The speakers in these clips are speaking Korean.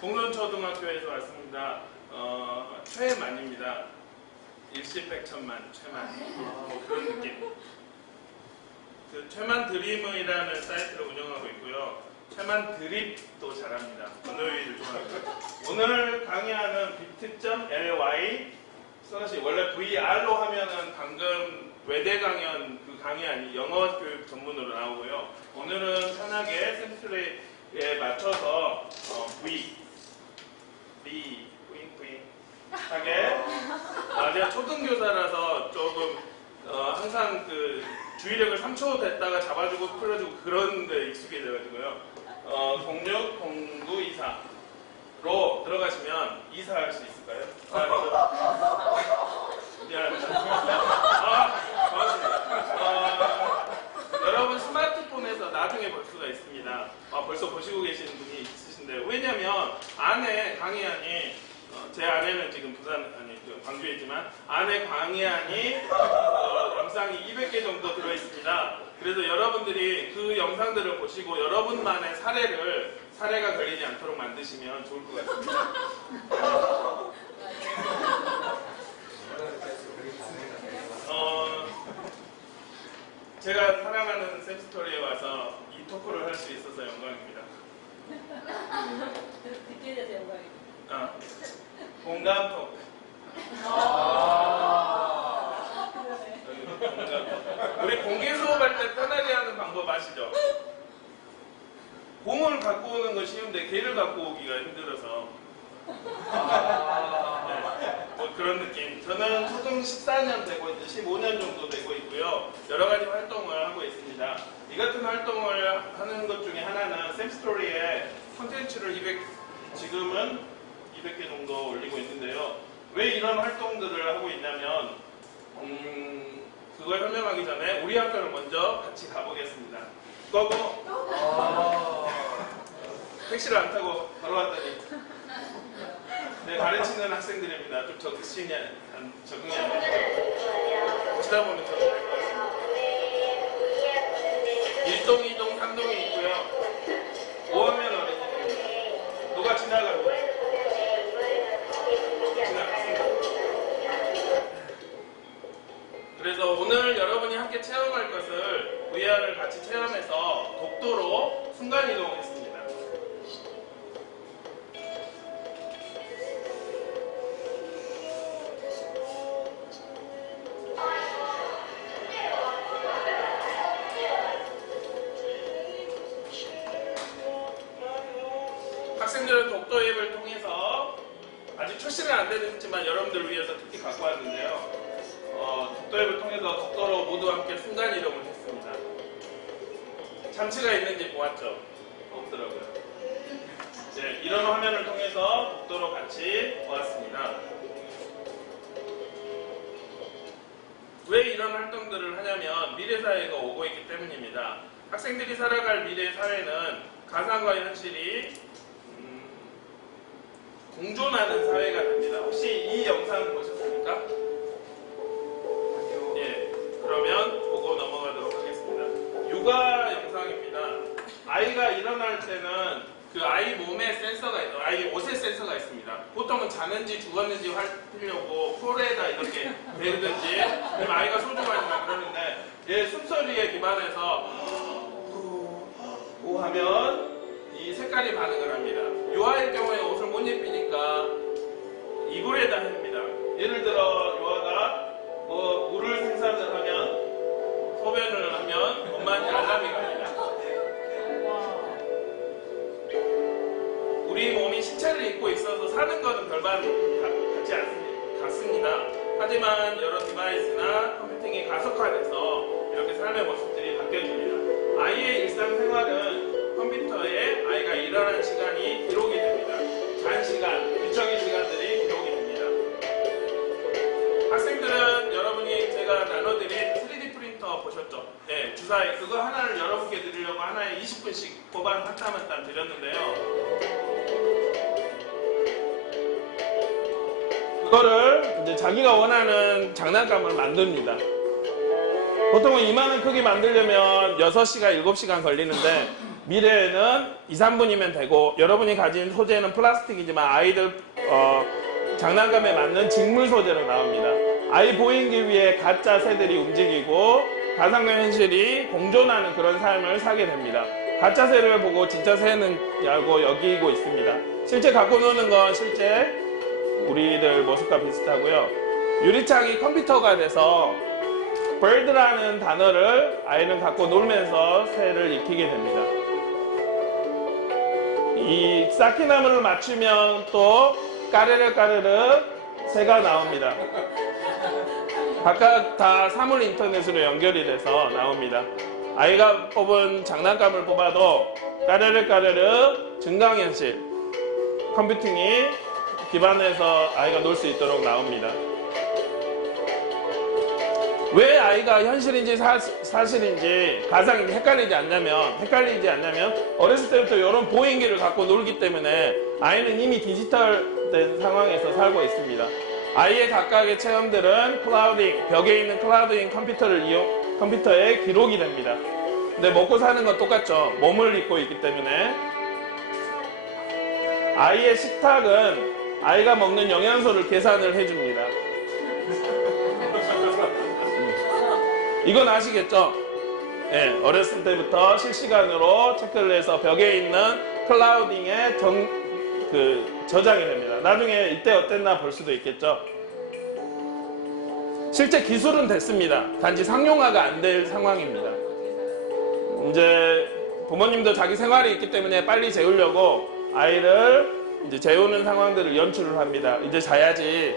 공론초등학교에서 왔습니다. 최만입니다. 일시백천만 최만. 뭐 그런 느낌. 그 최만 드림이라는 사이트를 운영하고 있고요. 최만 드립도 잘합니다. 언어유희를 좋아하고요. 오늘 강의하는 비트.ly 원래 VR로 하면은 방금 외대 강연 그 강의 아니 영어 교육 전문으로 나오고요. 오늘은 편하게 샘플에 맞춰서 뿌잉뿌잉 하게 제가 초등교사라서 조금 항상 그 주의력을 3초 됐다가 잡아주고 풀어주고 그런 데 익숙해져가지고요. 060924로 들어가시면 이사할 수 있을까요? 미안합니다. 고맙습니다. 여러분 스마트폰에서 나중에 볼 수가 있습니다. 벌써 보시고 계시는 분이 있으신데 왜냐면 안에 강의안이 제 아내는 지금 광주에 있지만 아내 강의안이 영상이 200개 정도 들어있습니다. 그래서 여러분들이 그 영상들을 보시고 여러분만의 사례가 걸리지 않도록 만드시면 좋을 것 같습니다. 제가 사랑하는 샘스토리에 와서 이 토크를 할 수 있어서 영광입니다. 듣게 돼서 영광입니다. 공감 토크. 우리 공개 수업할 때 편하게 하는 방법 아시죠? 공을 갖고 오는 건 쉬운데 개를 갖고 오기가 힘들어서 뭐 그런 느낌. 저는 초등 14년 되고 이제 15년 정도 되고 있고요. 여러 가지 활동을 하고 있습니다. 이 같은 활동을 하는 것 중에 하나는 샘스토리에 콘텐츠를 지금은 200개 정도 올리고 있는데요. 왜 이런 활동들을 하고 있냐면 그걸 설명하기 전에 우리 학교를 먼저 같이 가보겠습니다. 고고! 택시를 안 타고 바로 왔더니 가르치는 학생들입니다. 좀 적응이 안 되죠. 보시다 보면 저도 될 것 같습니다. 1동, 2동, 3동이 있고요. 5학년 어린이들입니다. 누가 지나갑니다. 그래서 오늘 여러분이 함께 체험할 것을 VR을 같이 체험해서 독도로 순간이동했습니다. 학생들은 독도 앱을 통해서 아직 출시는 안 되지만 여러분들을 위해서 특히 갖고 왔는데요. 독도 앱을 통해서 독도로 모두 함께 순간이동을 했습니다. 참치가 있는지 보았죠? 없더라고요. 네, 이런 화면을 통해서 독도로 같이 보았습니다. 왜 이런 활동들을 하냐면 미래 사회가 오고 있기 때문입니다. 학생들이 살아갈 미래 사회는 가상과 현실이 공존하는 사회가 됩니다. 혹시 이 영상 보셨습니까? 예, 그러면 보고 넘어가도록 하겠습니다. 육아 영상입니다. 아이가 일어날 때는 그 아이 몸에 센서가 있어요. 아이 옷에 센서가 있습니다. 보통은 자는지 죽었는지 살피려고 폴에다 이렇게 내리든지 아니면 아이가 소중하니까 그러는데 얘 숨소리에 기반해서 오 하면 이 색깔이 반응을 합니다. 요아일 경우에 옷을 못 입히니까 이불에다 합니다. 예를 들어 요아가 뭐 물을 생산을 하면 소변을 하면 엄마한테 알람이 갑니다. 우리 몸이 신체를 입고 있어서 사는 것은 별반 같지 않습니다. 하지만 여러 디바이스나 컴퓨팅이 가속화돼서 이렇게 삶의 모습들이 바뀌어집니다. 아이의 일상생활은 컴퓨터에 아이가 일어난 시간이 기록이 됩니다. 잔 시간, 뒤척인 시간들이 기록이 됩니다. 학생들은 여러분이 제가 나눠드린 3D 프린터 보셨죠? 네, 주사위 그거 하나를 여러분께 드리려고 하나에 20분씩 고반 한 땀 한 땀 드렸는데요. 그거를 이제 자기가 원하는 장난감을 만듭니다. 보통은 이만한 크기 만들려면 6시간, 7시간 걸리는데 미래에는 2, 3분이면 되고 여러분이 가진 소재는 플라스틱이지만 아이들 장난감에 맞는 직물 소재로 나옵니다. 아이 보행기 위에 가짜 새들이 움직이고 가상과 현실이 공존하는 그런 삶을 사게 됩니다. 가짜 새를 보고 진짜 새는라고 여기고 있습니다. 실제 갖고 노는 건 실제 우리들 모습과 비슷하고요. 유리창이 컴퓨터가 돼서 bird라는 단어를 아이는 갖고 놀면서 새를 익히게 됩니다. 이 쌓기나무를 맞추면 또 까르르 까르르 새가 나옵니다. 각각 다 사물 인터넷으로 연결이 돼서 나옵니다. 아이가 뽑은 장난감을 뽑아도 까르르 까르르 증강현실 컴퓨팅이 기반해서 아이가 놀 수 있도록 나옵니다. 왜 아이가 현실인지 사실인지 가상인지 헷갈리지 않냐면 어렸을 때부터 이런 보행기를 갖고 놀기 때문에 아이는 이미 디지털된 상황에서 살고 있습니다. 아이의 각각의 체험들은 클라우딩, 벽에 있는 클라우딩 컴퓨터에 기록이 됩니다. 근데 먹고 사는 건 똑같죠. 몸을 입고 있기 때문에. 아이의 식탁은 아이가 먹는 영양소를 계산을 해줍니다. 이건 아시겠죠? 네, 어렸을 때부터 실시간으로 체크를 해서 벽에 있는 클라우딩에 저장이 됩니다. 나중에 이때 어땠나 볼 수도 있겠죠? 실제 기술은 됐습니다. 단지 상용화가 안 될 상황입니다. 이제 부모님도 자기 생활이 있기 때문에 빨리 재우려고 아이를 이제 재우는 상황들을 연출을 합니다. 이제 자야지.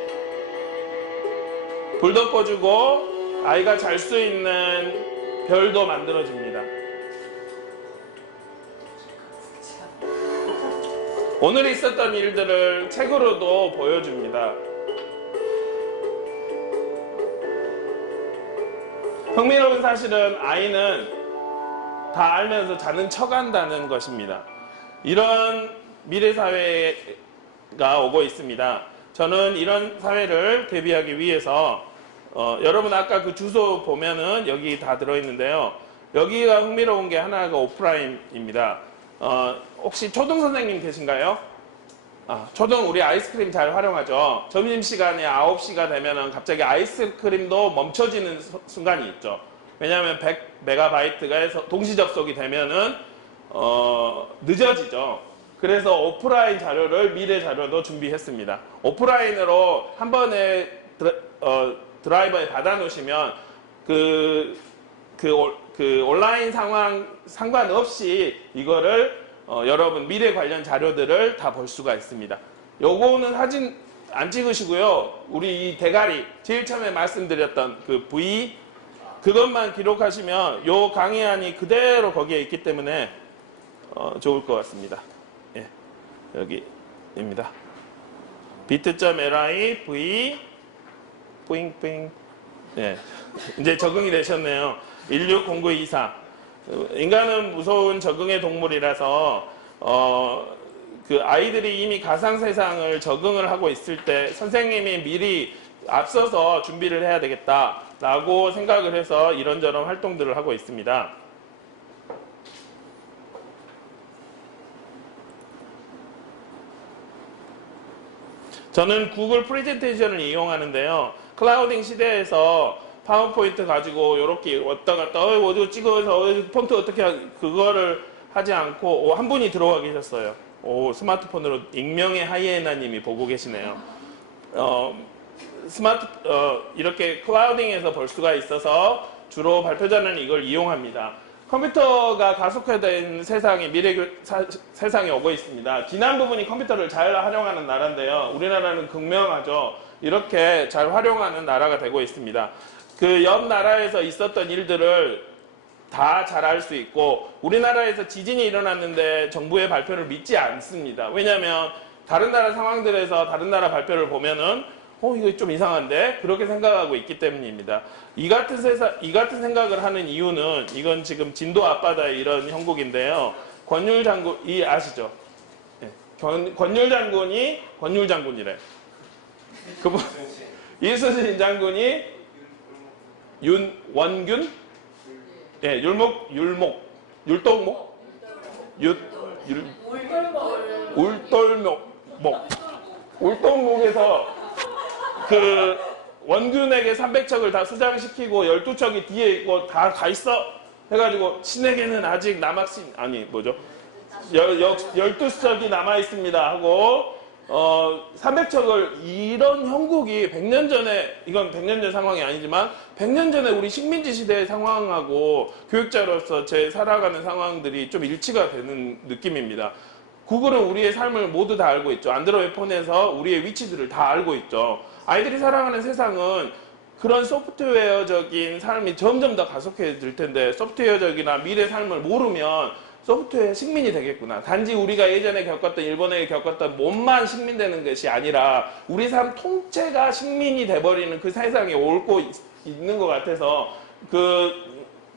불도 꺼주고 아이가 잘 수 있는 별도 만들어줍니다. 오늘 있었던 일들을 책으로도 보여줍니다. 흥미로운 사실은 아이는 다 알면서 자는 척 한다는 것입니다. 이런 미래 사회가 오고 있습니다. 저는 이런 사회를 대비하기 위해서 여러분 아까 그 주소 보면은 여기 다 들어있는데요. 여기가 흥미로운 게 하나가 오프라인입니다. 혹시 초등 선생님 계신가요? 초등 우리 아이스크림 잘 활용하죠. 점심시간에 9시가 되면은 갑자기 아이스크림도 멈춰지는 순간이 있죠. 왜냐하면 100MB가 동시 접속이 되면은 늦어지죠. 그래서 오프라인 자료를 미래 자료도 준비했습니다. 오프라인으로 한 번에 드라이버에 받아 놓으시면 그 온라인 상황 상관없이 이거를 여러분 미래 관련 자료들을 다 볼 수가 있습니다. 요거는 사진 안 찍으시고요. 우리 이 대가리 제일 처음에 말씀드렸던 그 V 그것만 기록하시면 요 강의안이 그대로 거기에 있기 때문에 좋을 것 같습니다. 예, 여기입니다. bit.ly v 뿌잉뿌잉. 예, 이제 적응이 되셨네요. 160924. 인간은 무서운 적응의 동물이라서 그 아이들이 이미 가상 세상을 적응을 하고 있을 때 선생님이 미리 앞서서 준비를 해야 되겠다라고 생각을 해서 이런저런 활동들을 하고 있습니다. 저는 구글 프레젠테이션을 이용하는데요. 클라우딩 시대에서 파워포인트 가지고 이렇게 왔다 갔다 어디 찍어서 폰트 어떻게 그거를 하지 않고 한 분이 들어와 계셨어요. 스마트폰으로 익명의 하이에나님이 보고 계시네요. 이렇게 클라우딩에서 볼 수가 있어서 주로 발표자는 이걸 이용합니다. 컴퓨터가 가속화된 세상이 세상에 오고 있습니다. 지난 부분이 컴퓨터를 잘 활용하는 나라인데요. 우리나라는 극명하죠. 이렇게 잘 활용하는 나라가 되고 있습니다. 그 옆 나라에서 있었던 일들을 다 잘 알 수 있고 우리나라에서 지진이 일어났는데 정부의 발표를 믿지 않습니다. 왜냐하면 다른 나라 상황들에서 다른 나라 발표를 보면은 이거 좀 이상한데? 그렇게 생각하고 있기 때문입니다. 이 같은 생각을 하는 이유는 이건 지금 진도 앞바다의 이런 형국인데요. 권율 장군이 아시죠? 네. 권율 장군이래. 그분 이수진 장군이 윤원균? 예, 율동목? 울돌목에서 그 원균에게 300척을 다 수장시키고 12척이 뒤에 있고 다 가 있어 해가지고 신에게는 아직 남학신 아니 뭐죠? 12척이 남아 있습니다 하고 300척을 이런 형국이 100년 전에 이건 100년 전 상황이 아니지만 100년 전에 우리 식민지 시대의 상황하고 교육자로서 제 살아가는 상황들이 좀 일치가 되는 느낌입니다. 구글은 우리의 삶을 모두 다 알고 있죠. 안드로이드 폰에서 우리의 위치들을 다 알고 있죠. 아이들이 살아가는 세상은 그런 소프트웨어적인 삶이 점점 더 가속해질 텐데 소프트웨어적이나 미래 삶을 모르면 소프트웨어 식민이 되겠구나. 단지 우리가 예전에 겪었던 일본에 겪었던 몸만 식민되는 것이 아니라 우리 삶 통째가 식민이 돼버리는 그 세상에 옳고 있는 것 같아서 그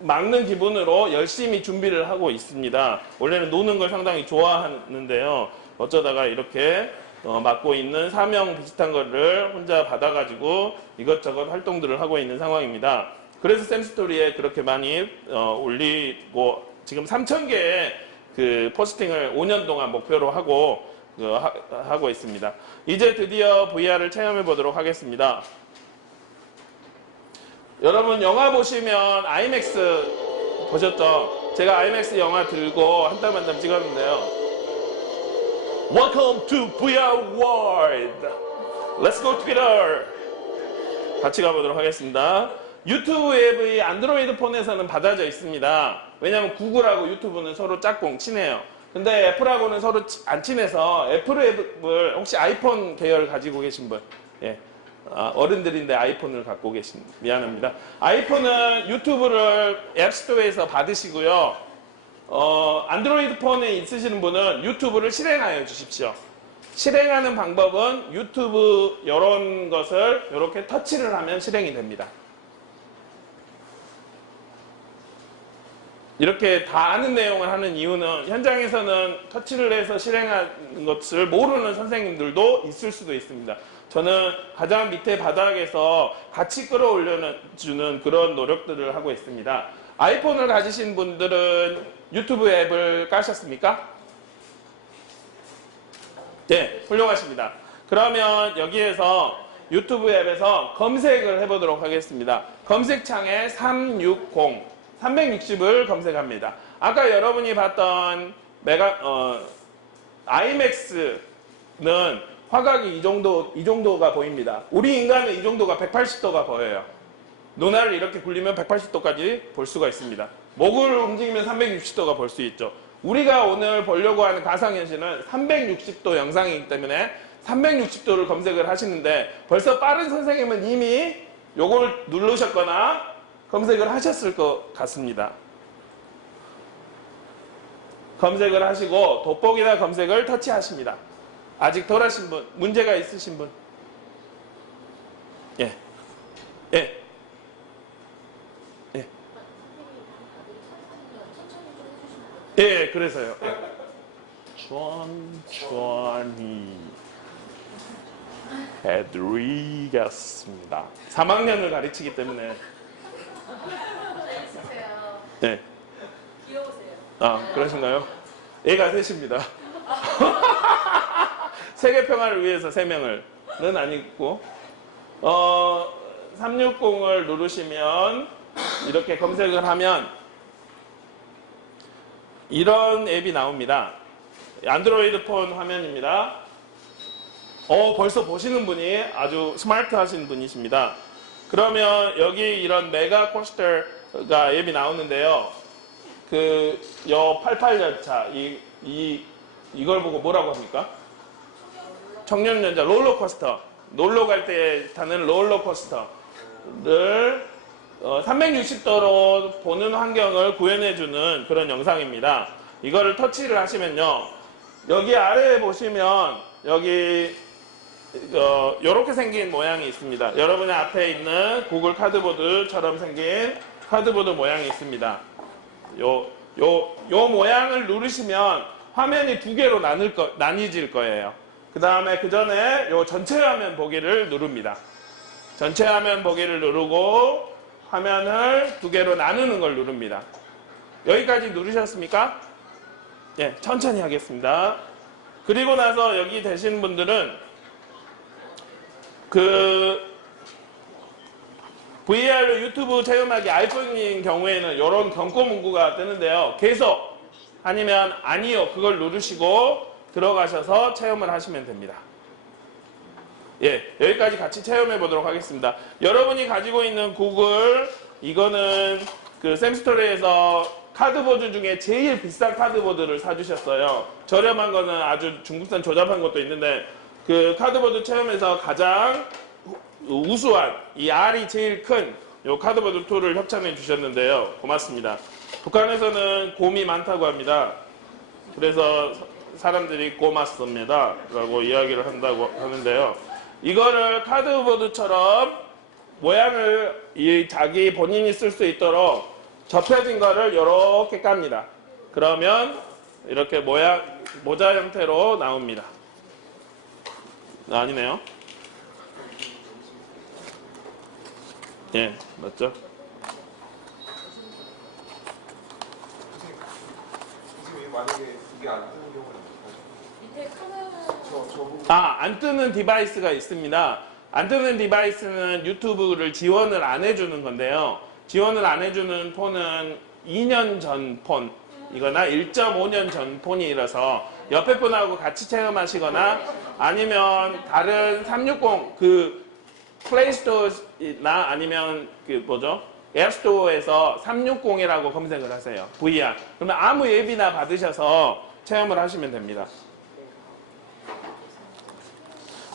막는 기분으로 열심히 준비를 하고 있습니다. 원래는 노는 걸 상당히 좋아하는데요. 어쩌다가 이렇게 맡고 있는 사명 비슷한 거를 혼자 받아가지고 이것저것 활동들을 하고 있는 상황입니다. 그래서 샘스토리에 그렇게 많이 올리고 지금 3,000개의 그 포스팅을 5년 동안 목표로 하고 있습니다. 이제 드디어 VR을 체험해 보도록 하겠습니다. 여러분 영화 보시면 아이맥스 보셨죠? 제가 아이맥스 영화 들고 한 땀 한 땀 찍었는데요. Welcome to VR World. Let's go together. 같이 가보도록 하겠습니다. 유튜브 앱이 안드로이드 폰에서는 받아져 있습니다. 왜냐하면 구글하고 유튜브는 서로 짝꿍 친해요. 근데 애플하고는 서로 안 친해서 애플 앱을 혹시 아이폰 계열 가지고 계신 분? 예. 어른들인데 아이폰을 갖고 계신 미안합니다. 아이폰은 유튜브를 앱스토어에서 받으시고요. 안드로이드 폰에 있으시는 분은 유튜브를 실행하여 주십시오. 실행하는 방법은 유튜브 이런 것을 이렇게 터치를 하면 실행이 됩니다. 이렇게 다 아는 내용을 하는 이유는 현장에서는 터치를 해서 실행하는 것을 모르는 선생님들도 있을 수도 있습니다. 저는 가장 밑에 바닥에서 같이 끌어올려주는 그런 노력들을 하고 있습니다. 아이폰을 가지신 분들은 유튜브 앱을 까셨습니까? 네, 훌륭하십니다. 그러면 여기에서 유튜브 앱에서 검색을 해보도록 하겠습니다. 검색창에 360을 검색합니다. 아까 여러분이 봤던 아이맥스는 화각이 이 정도가 보입니다. 우리 인간은 이 정도가 180도가 보여요. 눈알을 이렇게 굴리면 180도까지 볼 수가 있습니다. 목을 움직이면 360도가 볼 수 있죠. 우리가 오늘 보려고 하는 가상현실은 360도 영상이기 때문에 360도를 검색을 하시는데 벌써 빠른 선생님은 이미 요걸 누르셨거나 검색을 하셨을 것 같습니다. 검색을 하시고 돋보기나 검색을 터치하십니다. 아직 덜 하신 분, 문제가 있으신 분. 예. 예. 예. 예, 그래서요. 예. 천천히 해드리겠습니다. 3학년을 가르치기 때문에. 네. 귀여우세요. 아, 그러신가요? 애가 셋입니다. 세계 평화를 위해서 3명을는 아니고 360을 누르시면 이렇게 검색을 하면 이런 앱이 나옵니다. 안드로이드 폰 화면입니다. 벌써 보시는 분이 아주 스마트 하신 분이십니다. 그러면 여기 이런 메가 코스터가 앱이 나오는데요. 요 88열차, 이걸 보고 뭐라고 합니까? 청년연자 롤러코스터. 놀러 갈 때 타는 롤러코스터를 360도로 보는 환경을 구현해주는 그런 영상입니다. 이거를 터치를 하시면요. 여기 아래에 보시면 여기 이렇게 생긴 모양이 있습니다. 여러분의 앞에 있는 구글 카드보드처럼 생긴 카드보드 모양이 있습니다. 요 모양을 누르시면 화면이 2개로 나뉘어질 거예요. 그 다음에 그 전에 요 전체 화면 보기를 누릅니다. 전체 화면 보기를 누르고 화면을 2개로 나누는 걸 누릅니다. 여기까지 누르셨습니까? 예, 천천히 하겠습니다. 그리고 나서 여기 되시는 분들은 그 VR 유튜브 체험하기 아이폰인 경우에는 이런 경고 문구가 뜨는데요. 계속 아니면 아니요 그걸 누르시고 들어가셔서 체험을 하시면 됩니다. 예, 여기까지 같이 체험해 보도록 하겠습니다. 여러분이 가지고 있는 구글 이거는 그 샘스토리에서 카드보드 중에 제일 비싼 카드보드를 사주셨어요. 저렴한 거는 아주 중국산 조잡한 것도 있는데 그 카드보드 체험에서 가장 우수한 이 R이 제일 큰 요 카드보드 툴을 협찬해 주셨는데요. 고맙습니다. 북한에서는 곰이 많다고 합니다. 그래서 사람들이 고맙습니다 라고 이야기를 한다고 하는데요. 이거를 카드보드처럼 모양을 자기 본인이 쓸 수 있도록 접혀진 거를 이렇게 깝니다. 그러면 이렇게 모자 형태로 나옵니다. 아니네요. 예, 맞죠? 선생님 만약에 이게 안 뜨는 경우는 밑에 카메라 안 뜨는 디바이스가 있습니다. 안 뜨는 디바이스는 유튜브를 지원을 안 해주는 건데요. 지원을 안 해주는 폰은 2년 전 폰, 이거나 1.5년 전 폰이라서 옆에 분하고 같이 체험하시거나 아니면 다른 360 그 플레이스토어나 아니면 그 뭐죠? 앱스토어에서 360이라고 검색을 하세요. VR. 그러면 아무 앱이나 받으셔서 체험을 하시면 됩니다.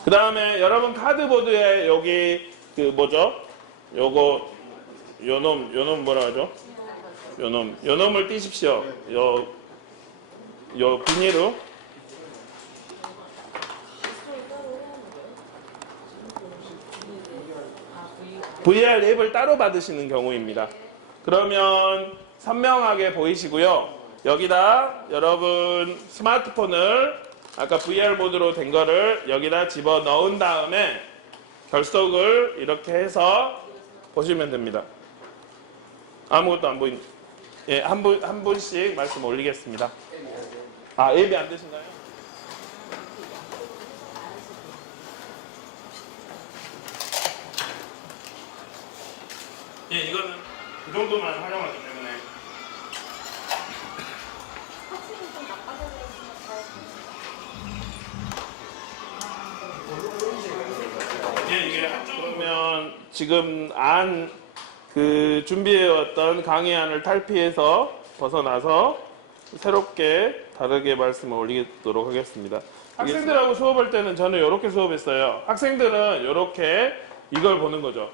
그 다음에 여러분 카드보드에 여기 그 뭐죠? 요놈 뭐라 하죠? 요놈을 띄십시오. 요 비닐로. VR 앱을 따로 받으시는 경우입니다. 그러면 선명하게 보이시고요. 여기다 여러분 스마트폰을 아까 VR 모드로 된 거를 여기다 집어 넣은 다음에 결속을 이렇게 해서 보시면 됩니다. 아무것도 안 보인. 예, 한 분씩 말씀 올리겠습니다. 아, 앱이 안 되신가요? 예, 이거는 그 정도만 활용하기 때문에. 예, 이게 한쪽이면 지금 그 준비해왔던 강의안을 탈피해서 벗어나서 새롭게 다르게 말씀을 올리도록 하겠습니다. 학생들하고 수업할 때는 저는 이렇게 수업했어요. 학생들은 이렇게 이걸 보는 거죠.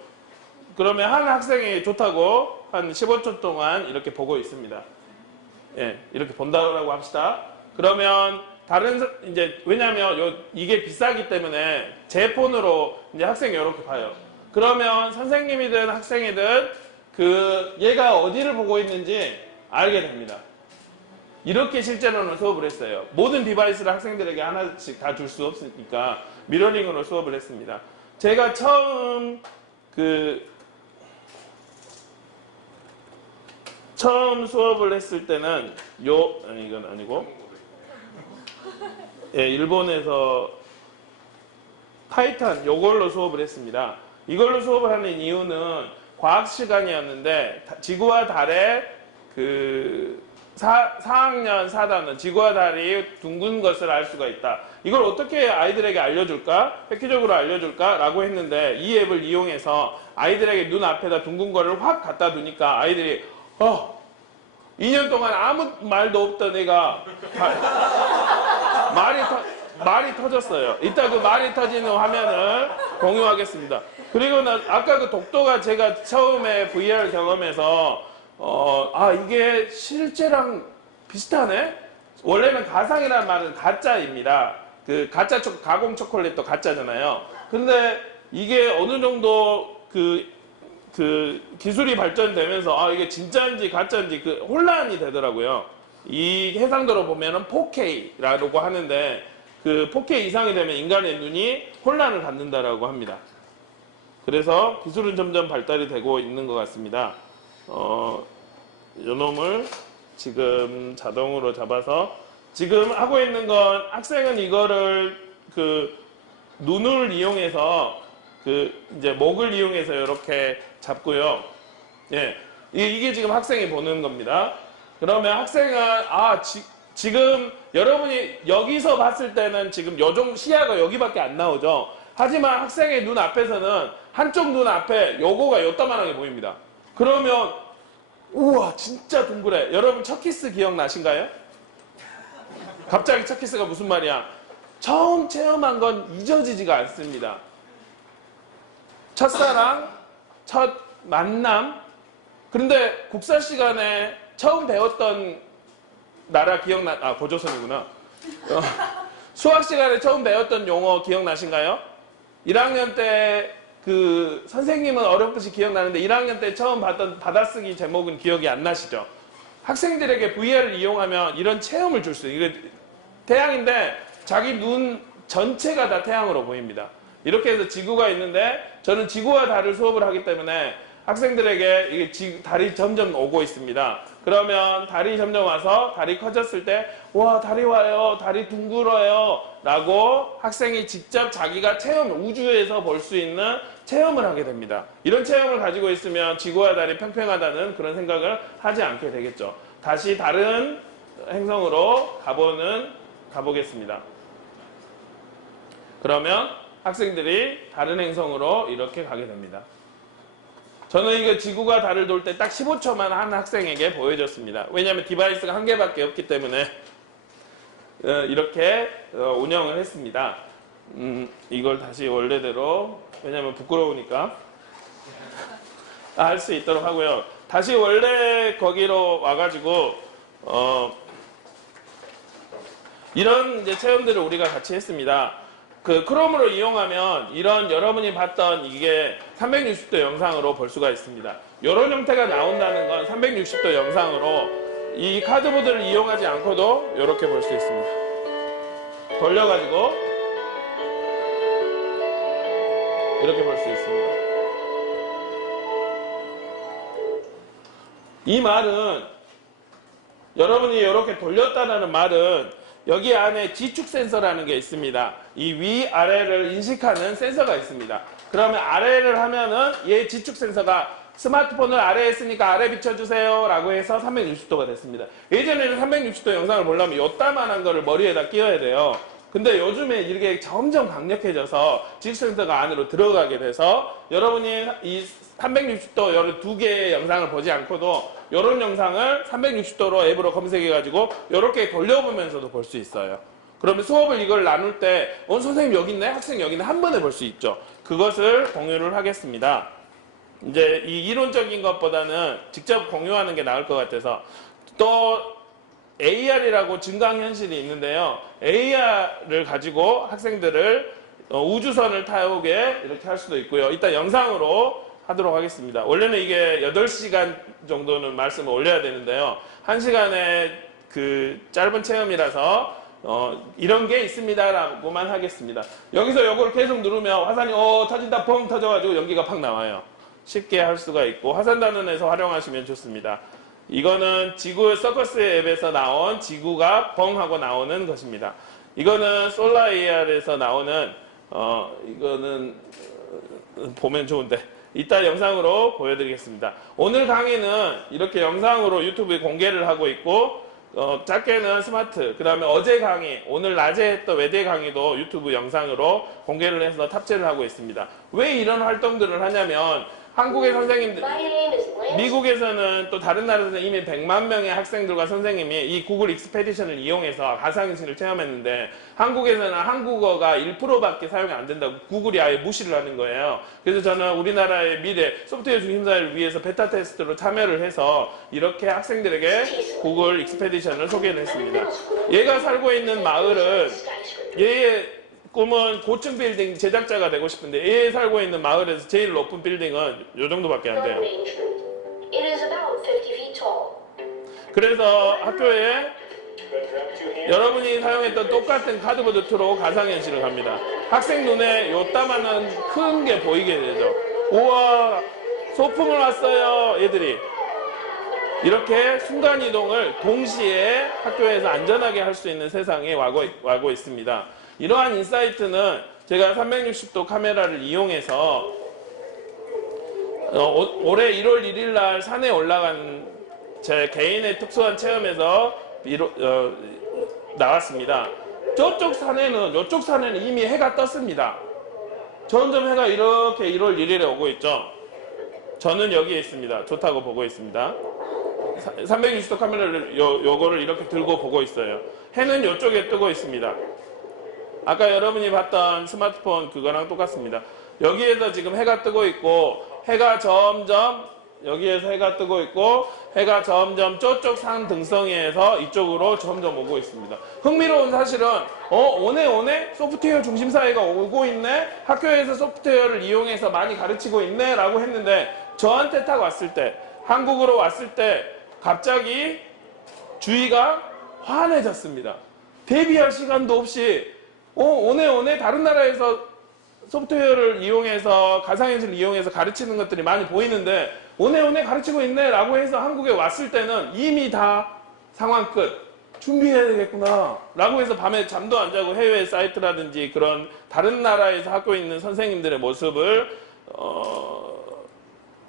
그러면 한 학생이 좋다고 한 15초 동안 이렇게 보고 있습니다. 예, 이렇게 본다고 합시다. 그러면 이제 왜냐하면 이게 비싸기 때문에 제 폰으로 이제 학생이 이렇게 봐요. 그러면 선생님이든 학생이든 얘가 어디를 보고 있는지 알게 됩니다. 이렇게 실제로는 수업을 했어요. 모든 디바이스를 학생들에게 하나씩 다 줄 수 없으니까 미러링으로 수업을 했습니다. 제가 처음 수업을 했을 때는 이건 아니고 예, 일본에서 타이탄 요걸로 수업을 했습니다. 이걸로 수업을 하는 이유는 과학 시간이었는데 지구와 달의 4학년 4단원 지구와 달이 둥근 것을 알 수가 있다. 이걸 어떻게 아이들에게 알려줄까? 획기적으로 알려줄까? 라고 했는데 이 앱을 이용해서 아이들에게 눈앞에다 둥근 거를 확 갖다 두니까 아이들이 2년 동안 아무 말도 없던 애가 말이 터졌어요. 이따 그 말이 터지는 화면을 공유하겠습니다. 그리고 아까 그 독도가 제가 처음에 VR 경험에서 이게 실제랑 비슷하네? 원래는 가상이라는 말은 가짜입니다. 그 가짜 가공 초콜릿도 가짜잖아요. 근데 이게 어느 정도 기술이 발전되면서 이게 진짜인지 가짜인지 혼란이 되더라고요. 이 해상도로 보면은 4K라고 하는데 4K 이상이 되면 인간의 눈이 혼란을 갖는다라고 합니다. 그래서 기술은 점점 발달이 되고 있는 것 같습니다. 요놈을 지금 자동으로 잡아서 지금 하고 있는 건 학생은 이거를 그 눈을 이용해서 그 이제 목을 이용해서 이렇게 잡고요. 예, 이게 지금 학생이 보는 겁니다. 그러면 학생은 지금 여러분이 여기서 봤을 때는 지금 요정 시야가 여기밖에 안 나오죠. 하지만 학생의 눈 앞에서는 한쪽 눈 앞에 요거가 요따만하게 보입니다. 그러면 우와 진짜 둥그래. 여러분 첫 키스 기억나신가요? 갑자기 첫 키스가 무슨 말이야? 처음 체험한 건 잊어지지가 않습니다. 첫사랑, 첫 만남. 그런데 국사 시간에 처음 배웠던 나라 고조선이구나. 수학 시간에 처음 배웠던 용어 기억나신가요? 1학년 때 그 선생님은 어렴풋이 기억나는데 1학년 때 처음 봤던 받아쓰기 제목은 기억이 안 나시죠? 학생들에게 VR을 이용하면 이런 체험을 줄 수 있어요. 태양인데 자기 눈 전체가 다 태양으로 보입니다. 이렇게 해서 지구가 있는데 저는 지구와 달을 수업을 하기 때문에 학생들에게 이게 달이 점점 오고 있습니다. 그러면 달이 점점 와서 달이 커졌을 때 와 달이 와요, 달이 둥글어요 라고 학생이 직접 자기가 우주에서 볼 수 있는 체험을 하게 됩니다. 이런 체험을 가지고 있으면 지구와 달이 평평하다는 그런 생각을 하지 않게 되겠죠. 다시 다른 행성으로 가보겠습니다. 그러면 학생들이 다른 행성으로 이렇게 가게 됩니다. 저는 이거 지구가 달을 돌 때 딱 15초만 한 학생에게 보여줬습니다. 왜냐하면 디바이스가 한 개밖에 없기 때문에 이렇게 운영을 했습니다. 이걸 다시 원래대로, 왜냐하면 부끄러우니까 할 수 있도록 하고요. 다시 원래 거기로 와가지고 이런 이제 체험들을 우리가 같이 했습니다. 그 크롬으로 이용하면 이런 여러분이 봤던 이게 360도 영상으로 볼 수가 있습니다. 이런 형태가 나온다는 건 360도 영상으로 이 카드보드를 이용하지 않고도 이렇게 볼 수 있습니다. 돌려가지고 이렇게 볼 수 있습니다. 이 말은 여러분이 이렇게 돌렸다는 말은 여기 안에 지축 센서라는 게 있습니다. 이 위아래를 인식하는 센서가 있습니다. 그러면 아래를 하면은 얘 지축 센서가 스마트폰을 아래에 쓰니까 아래 비춰주세요 라고 해서 360도가 됐습니다. 예전에는 360도 영상을 보려면 요따만한 거를 머리에다 끼워야 돼요. 근데 요즘에 이렇게 점점 강력해져서 지축 센서가 안으로 들어가게 돼서 여러분이 이 360도 여러 두 개의 영상을 보지 않고도 이런 영상을 360도로 앱으로 검색해가지고 이렇게 돌려보면서도 볼 수 있어요. 그러면 수업을 이걸 나눌 때 선생님 여기 있네, 학생 여기 있네 한 번에 볼 수 있죠. 그것을 공유를 하겠습니다. 이제 이 이론적인 것보다는 직접 공유하는 게 나을 것 같아서 또 AR이라고 증강현실이 있는데요. AR을 가지고 학생들을 우주선을 타오게 이렇게 할 수도 있고요. 이따 영상으로 하도록 하겠습니다. 원래는 이게 8시간 정도는 말씀을 올려야 되는데요. 1시간의 그 짧은 체험이라서 이런 게 있습니다 라고만 하겠습니다. 여기서 이걸 계속 누르면 화산이 터진다 펑 터져가지고 연기가 팍 나와요. 쉽게 할 수가 있고 화산단원에서 활용하시면 좋습니다. 이거는 지구 서커스 앱에서 나온 지구가 펑 하고 나오는 것입니다. 이거는 솔라 AR에서 나오는 이거는 보면 좋은데 이따 영상으로 보여드리겠습니다. 오늘 강의는 이렇게 영상으로 유튜브에 공개를 하고 있고 짧게는 스마트, 그 다음에 어제 강의, 오늘 낮에 했던 외대 강의도 유튜브 영상으로 공개를 해서 탑재를 하고 있습니다. 왜 이런 활동들을 하냐면 한국의 선생님들, 미국에서는 또 다른 나라에서는 이미 100만 명의 학생들과 선생님이 이 구글 익스페디션을 이용해서 가상현실을 체험했는데 한국에서는 한국어가 1%밖에 사용이 안 된다고 구글이 아예 무시를 하는 거예요. 그래서 저는 우리나라의 미래 소프트웨어 중심사를 위해서 베타 테스트로 참여를 해서 이렇게 학생들에게 구글 익스페디션을 소개를 했습니다. 얘가 살고 있는 마을은 얘의 꿈은 고층 빌딩 제작자가 되고 싶은데 얘 살고 있는 마을에서 제일 높은 빌딩은 요 정도밖에 안 돼요. 그래서 학교에 여러분이 사용했던 똑같은 카드보드 2로 가상현실을 갑니다. 학생 눈에 요따만한 큰 게 보이게 되죠. 우와 소풍을 왔어요 애들이. 이렇게 순간이동을 동시에 학교에서 안전하게 할 수 있는 세상에 와고 있습니다. 이러한 인사이트는 제가 360도 카메라를 이용해서 올해 1월 1일 날 산에 올라간 제 개인의 특수한 체험에서 나왔습니다. 저쪽 산에는, 이쪽 산에는 이미 해가 떴습니다. 점점 해가 이렇게 1월 1일에 오고 있죠. 저는 여기에 있습니다. 좋다고 보고 있습니다. 360도 카메라를 요거를 이렇게 들고 보고 있어요. 해는 이쪽에 뜨고 있습니다. 아까 여러분이 봤던 스마트폰 그거랑 똑같습니다. 여기에서 지금 해가 뜨고 있고, 해가 점점 여기에서 해가 뜨고 있고, 해가 점점 저쪽 산 등성이에서 이쪽으로 점점 오고 있습니다. 흥미로운 사실은 오네 소프트웨어 중심 사회가 오고 있네, 학교에서 소프트웨어를 이용해서 많이 가르치고 있네 라고 했는데, 저한테 딱 왔을 때, 한국으로 왔을 때 갑자기 주위가 환해졌습니다. 대비할 시간도 없이 오네 다른 나라에서 소프트웨어를 이용해서, 가상현실을 이용해서 가르치는 것들이 많이 보이는데 오네 가르치고 있네 라고 해서 한국에 왔을 때는 이미 다 상황 끝, 준비해야 되겠구나 라고 해서 밤에 잠도 안 자고 해외 사이트라든지 그런 다른 나라에서 학교에 있는 선생님들의 모습을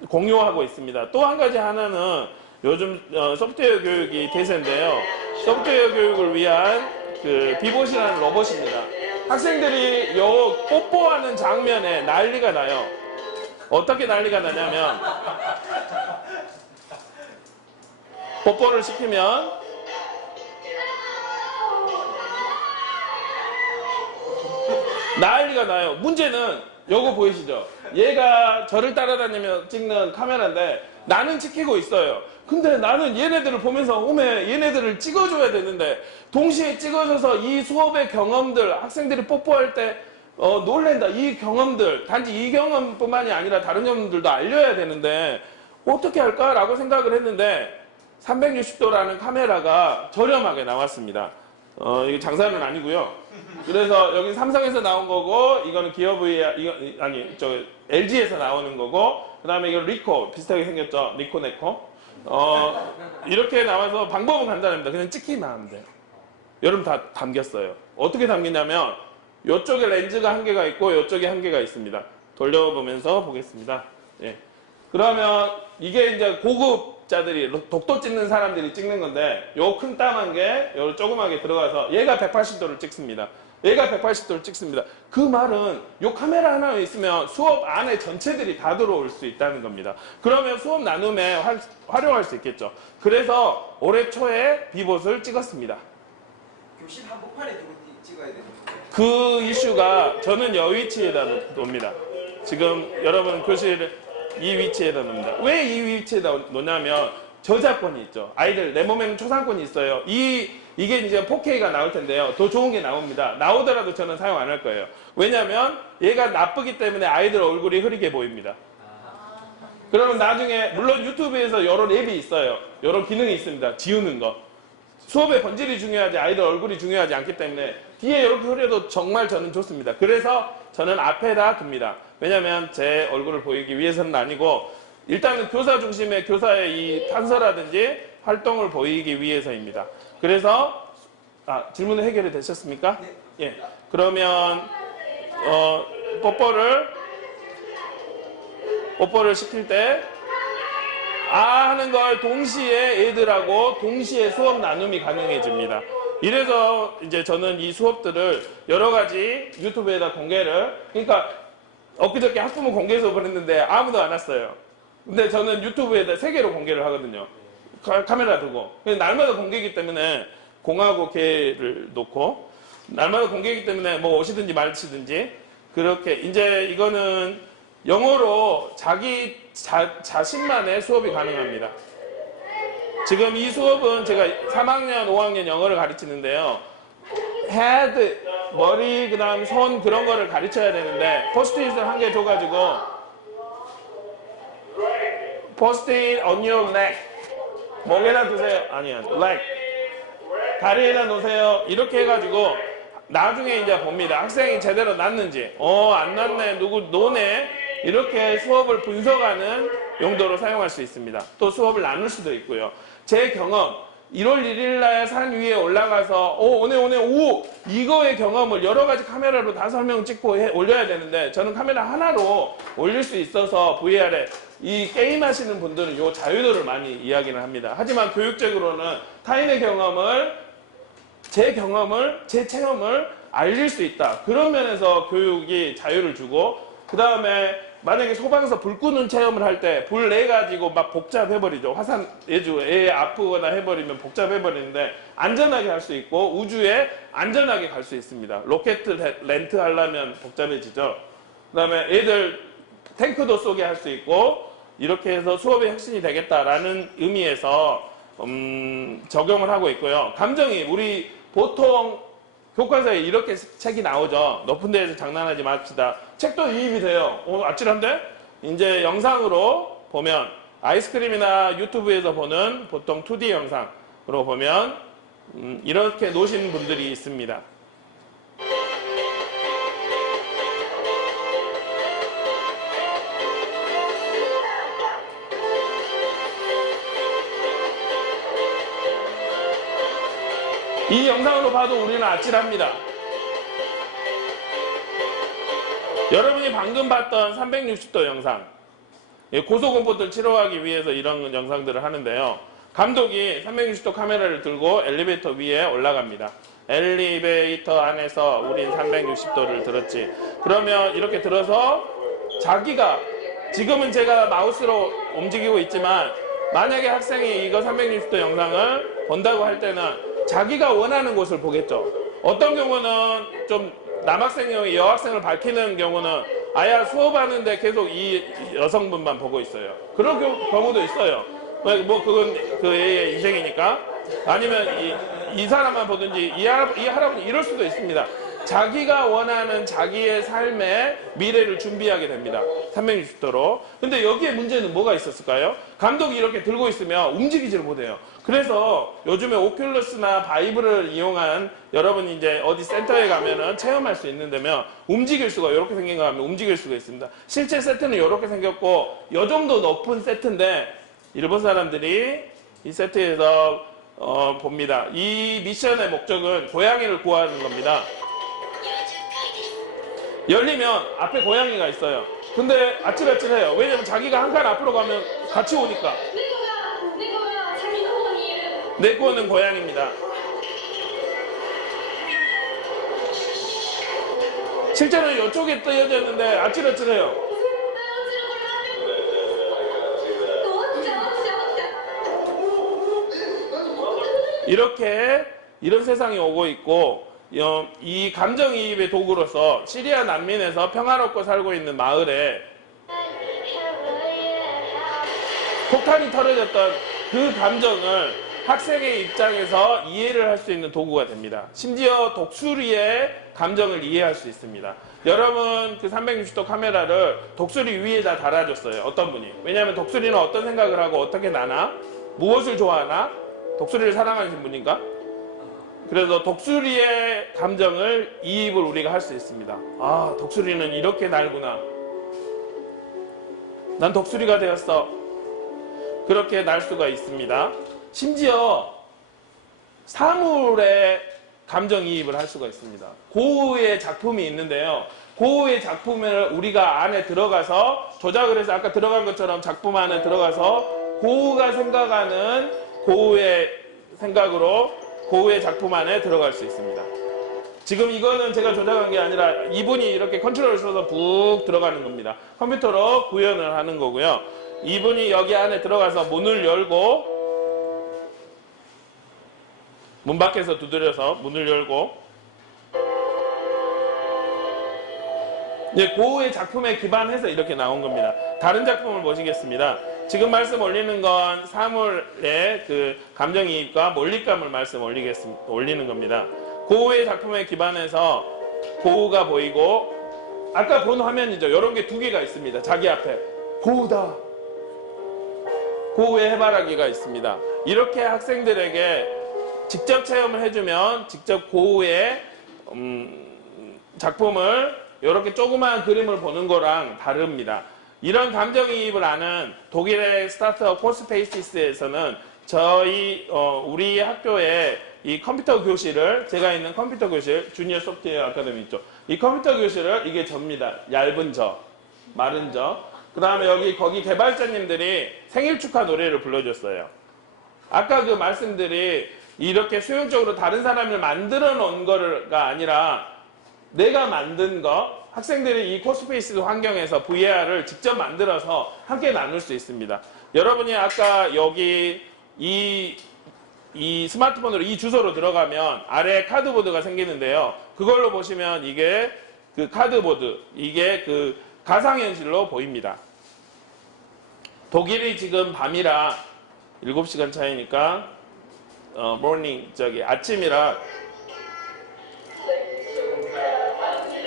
공유하고 있습니다. 또 한 가지 하나는 요즘 소프트웨어 교육이 대세인데요. 소프트웨어 교육을 위한 그 비봇이라는 로봇입니다. 학생들이 요 뽀뽀하는 장면에 난리가 나요. 어떻게 난리가 나냐면, 뽀뽀를 시키면 난리가 나요. 문제는 요거 보이시죠? 얘가 저를 따라다니며 찍는 카메라인데 나는 찍히고 있어요. 근데 나는 얘네들을 보면서 얘네들을 찍어줘야 되는데, 동시에 찍어줘서 이 수업의 경험들, 학생들이 뽀뽀할 때 놀랜다, 이 경험들, 단지 이 경험뿐만이 아니라 다른 경험들도 알려야 되는데 어떻게 할까라고 생각을 했는데 360도라는 카메라가 저렴하게 나왔습니다. 이게 장사는 아니고요. 그래서 여기 삼성에서 나온 거고, 이거는 LG에서 나오는 거고, 그 다음에 이거 리코 비슷하게 생겼죠. 리코네코. 이렇게 나와서 방법은 간단합니다. 그냥 찍기만 하면 돼요. 여러분 다 담겼어요. 어떻게 담기냐면 이쪽에 렌즈가 한 개가 있고 이쪽에 한 개가 있습니다. 돌려보면서 보겠습니다. 예. 그러면 이게 이제 고급자들이, 독도 찍는 사람들이 찍는 건데, 요 큰 땀한 게 요 조그맣게 들어가서 얘가 180도를 찍습니다. 얘가 180도를 찍습니다. 그 말은 요 카메라 하나 있으면 수업 안에 전체들이 다 들어올 수 있다는 겁니다. 그러면 수업 나눔에 활용할 수 있겠죠. 그래서 올해 초에 비봇을 찍었습니다. 교실 한복판에 두고 찍어야 돼? 그 이슈가 저는 여 위치에다 놓습니다. 지금 여러분 교실 이 위치에다 놓습니다. 왜 이 위치에다 놓냐면 저작권이 있죠. 아이들 내 몸에는 초상권이 있어요. 이게 이제 4K가 나올 텐데요. 더 좋은 게 나옵니다. 나오더라도 저는 사용 안 할 거예요. 왜냐면 얘가 나쁘기 때문에 아이들 얼굴이 흐리게 보입니다. 그러면 나중에, 물론 유튜브에서 이런 앱이 있어요. 이런 기능이 있습니다. 지우는 거. 수업의 본질이 중요하지 아이들 얼굴이 중요하지 않기 때문에 뒤에 이렇게 흐려도 정말 저는 좋습니다. 그래서 저는 앞에다 둡니다. 왜냐면 제 얼굴을 보이기 위해서는 아니고, 일단은 교사 중심의 교사의 이 탄서라든지 활동을 보이기 위해서입니다. 그래서 질문은 해결이 되셨습니까? 네. 예. 그러면 뽀뽀를 시킬 때 하는 걸 동시에 애들하고 동시에 수업 나눔이 가능해집니다. 이래서 이제 저는 이 수업들을 여러 가지 유튜브에다 공개를, 그러니까 엊그저께 학부모 공개 수업을 했는데 아무도 안 왔어요. 근데 저는 유튜브에다 3개로 공개를 하거든요. 카메라 두고. 날마다 공개이기 때문에 공하고 개를 놓고, 날마다 공개이기 때문에 뭐 오시든지 말시든지, 그렇게 이제 이거는 영어로 자신만의 수업이 가능합니다. 지금 이 수업은 제가 3학년, 5학년 영어를 가르치는데요. head, 머리, 그 다음 손, 그런 거를 가르쳐야 되는데, 포스트잇을 한 개 줘가지고, post-it on your leg. 목에다 두세요. 아니야, leg. 다리에다 놓으세요. 이렇게 해가지고 나중에 이제 봅니다. 학생이 제대로 났는지. 안 났네. 누구 노네. 이렇게 수업을 분석하는 용도로 사용할 수 있습니다. 또 수업을 나눌 수도 있고요. 제 경험, 1월 1일 날 산 위에 올라가서 오네 이거의 경험을 여러 가지 카메라로 다 설명 찍고 올려야 되는데 저는 카메라 하나로 올릴 수 있어서 VR에 이 게임 하시는 분들은 요 자유도를 많이 이야기를 합니다. 하지만 교육적으로는 타인의 경험을 제 체험을 알릴 수 있다. 그런 면에서 교육이 자유를 주고 그 다음에 만약에 소방서 불 끄는 체험을 할 때 불 내 가지고 막 복잡해버리죠. 화산 예주 애 아프거나 해버리면 복잡해버리는데 안전하게 할 수 있고 우주에 안전하게 갈 수 있습니다. 로켓 렌트 하려면 복잡해지죠. 그 다음에 애들 탱크도 쏘게 할 수 있고 이렇게 해서 수업의 혁신이 되겠다라는 의미에서 적용을 하고 있고요. 감정이입, 우리 보통 교과서에 이렇게 책이 나오죠. 높은 데에서 장난하지 맙시다. 책도 이입이 돼요. 아찔한데? 이제 영상으로 보면 아이스크림이나 유튜브에서 보는 보통 2D 영상으로 보면 이렇게 놓으신 분들이 있습니다. 이 영상으로 봐도 우리는 아찔합니다. 여러분이 방금 봤던 360도 영상, 고소공포증 치료하기 위해서 이런 영상들을 하는데요. 감독이 360도 카메라를 들고 엘리베이터 위에 올라갑니다. 엘리베이터 안에서 우린 360도를 들었지. 그러면 이렇게 들어서 자기가, 지금은 제가 마우스로 움직이고 있지만 만약에 학생이 이거 360도 영상을 본다고 할 때는 자기가 원하는 곳을 보겠죠. 어떤 경우는 좀 남학생이 여학생을 밝히는 경우는 아야 수업하는데 계속 이 여성분만 보고 있어요. 그런 경우도 있어요. 뭐 그건 그 애의 인생이니까. 아니면 이 사람만 보든지 이 할아버지 이럴 수도 있습니다. 자기가 원하는 자기의 삶의 미래를 준비하게 됩니다. 360도로. 근데 여기에 문제는 뭐가 있었을까요? 감독이 이렇게 들고 있으면 움직이지를 못해요. 그래서 요즘에 오큘러스나 바이브를 이용한 여러분이 이제 어디 센터에 가면은 체험할 수 있는 데면 움직일 수가, 이렇게 생긴 거 하면 움직일 수가 있습니다. 실제 세트는 이렇게 생겼고 이 정도 높은 세트인데 일본 사람들이 이 세트에서 봅니다. 이 미션의 목적은 고양이를 구하는 겁니다. 열리면 앞에 고양이가 있어요. 근데 아찔아찔해요. 왜냐면 자기가 한 칸 앞으로 가면 같이 오니까. 내꼬는 고양이입니다. 실제로는 이쪽에 떠여져 있는데 아찔아찔해요. 이렇게 이런 세상이 오고 있고 이 감정이입의 도구로서 시리아 난민에서 평화롭고 살고 있는 마을에 폭탄이 터져졌던 그 감정을 학생의 입장에서 이해를 할 수 있는 도구가 됩니다. 심지어 독수리의 감정을 이해할 수 있습니다. 여러분 그 360도 카메라를 독수리 위에다 달아줬어요. 어떤 분이. 왜냐하면 독수리는 어떤 생각을 하고 어떻게 나나? 무엇을 좋아하나? 독수리를 사랑하시는 분인가? 그래서 독수리의 감정을 이입을 우리가 할 수 있습니다. 아, 독수리는 이렇게 날구나. 난 독수리가 되었어. 그렇게 날 수가 있습니다. 심지어 사물의 감정이입을 할 수가 있습니다. 고흐의 작품이 있는데요. 고흐의 작품을 우리가 안에 들어가서 조작을 해서 아까 들어간 것처럼 작품 안에 들어가서 고흐가 생각하는 고흐의 생각으로 고흐의 작품 안에 들어갈 수 있습니다. 지금 이거는 제가 조작한 게 아니라 이분이 이렇게 컨트롤을 써서 푹 들어가는 겁니다. 컴퓨터로 구현을 하는 거고요. 이분이 여기 안에 들어가서 문을 열고 문 밖에서 두드려서 문을 열고 이제 고흐의 작품에 기반해서 이렇게 나온 겁니다. 다른 작품을 보시겠습니다. 지금 말씀 올리는 건 사물의 그 감정이입과 몰입감을 올리는 겁니다. 고흐의 작품에 기반해서 고흐가 보이고 아까 본 화면이죠. 이런 게 두 개가 있습니다. 자기 앞에 고흐다. 고흐의 해바라기가 있습니다. 이렇게 학생들에게 직접 체험을 해주면 직접 고흐의 작품을 이렇게 조그마한 그림을 보는 거랑 다릅니다. 이런 감정이입을 아는 독일의 스타트업 코스페이시스에서는 우리 학교에 이 컴퓨터 교실을, 제가 있는 컴퓨터 교실, 주니어 소프트웨어 아카데미 있죠. 이 컴퓨터 교실을, 이게 접니다. 얇은 저, 마른 저. 그 다음에 거기 개발자님들이 생일 축하 노래를 불러줬어요. 아까 그 말씀들이 이렇게 수용적으로 다른 사람을 만들어 놓은 거가 아니라 내가 만든 거, 학생들이 이 코스페이스 환경에서 VR을 직접 만들어서 함께 나눌 수 있습니다. 여러분이 아까 여기 이 스마트폰으로 이 주소로 들어가면 아래에 카드보드가 생기는데요. 그걸로 보시면 이게 그 카드보드, 이게 그 가상현실로 보입니다. 독일이 지금 밤이라 7시간 차이니까 아침이라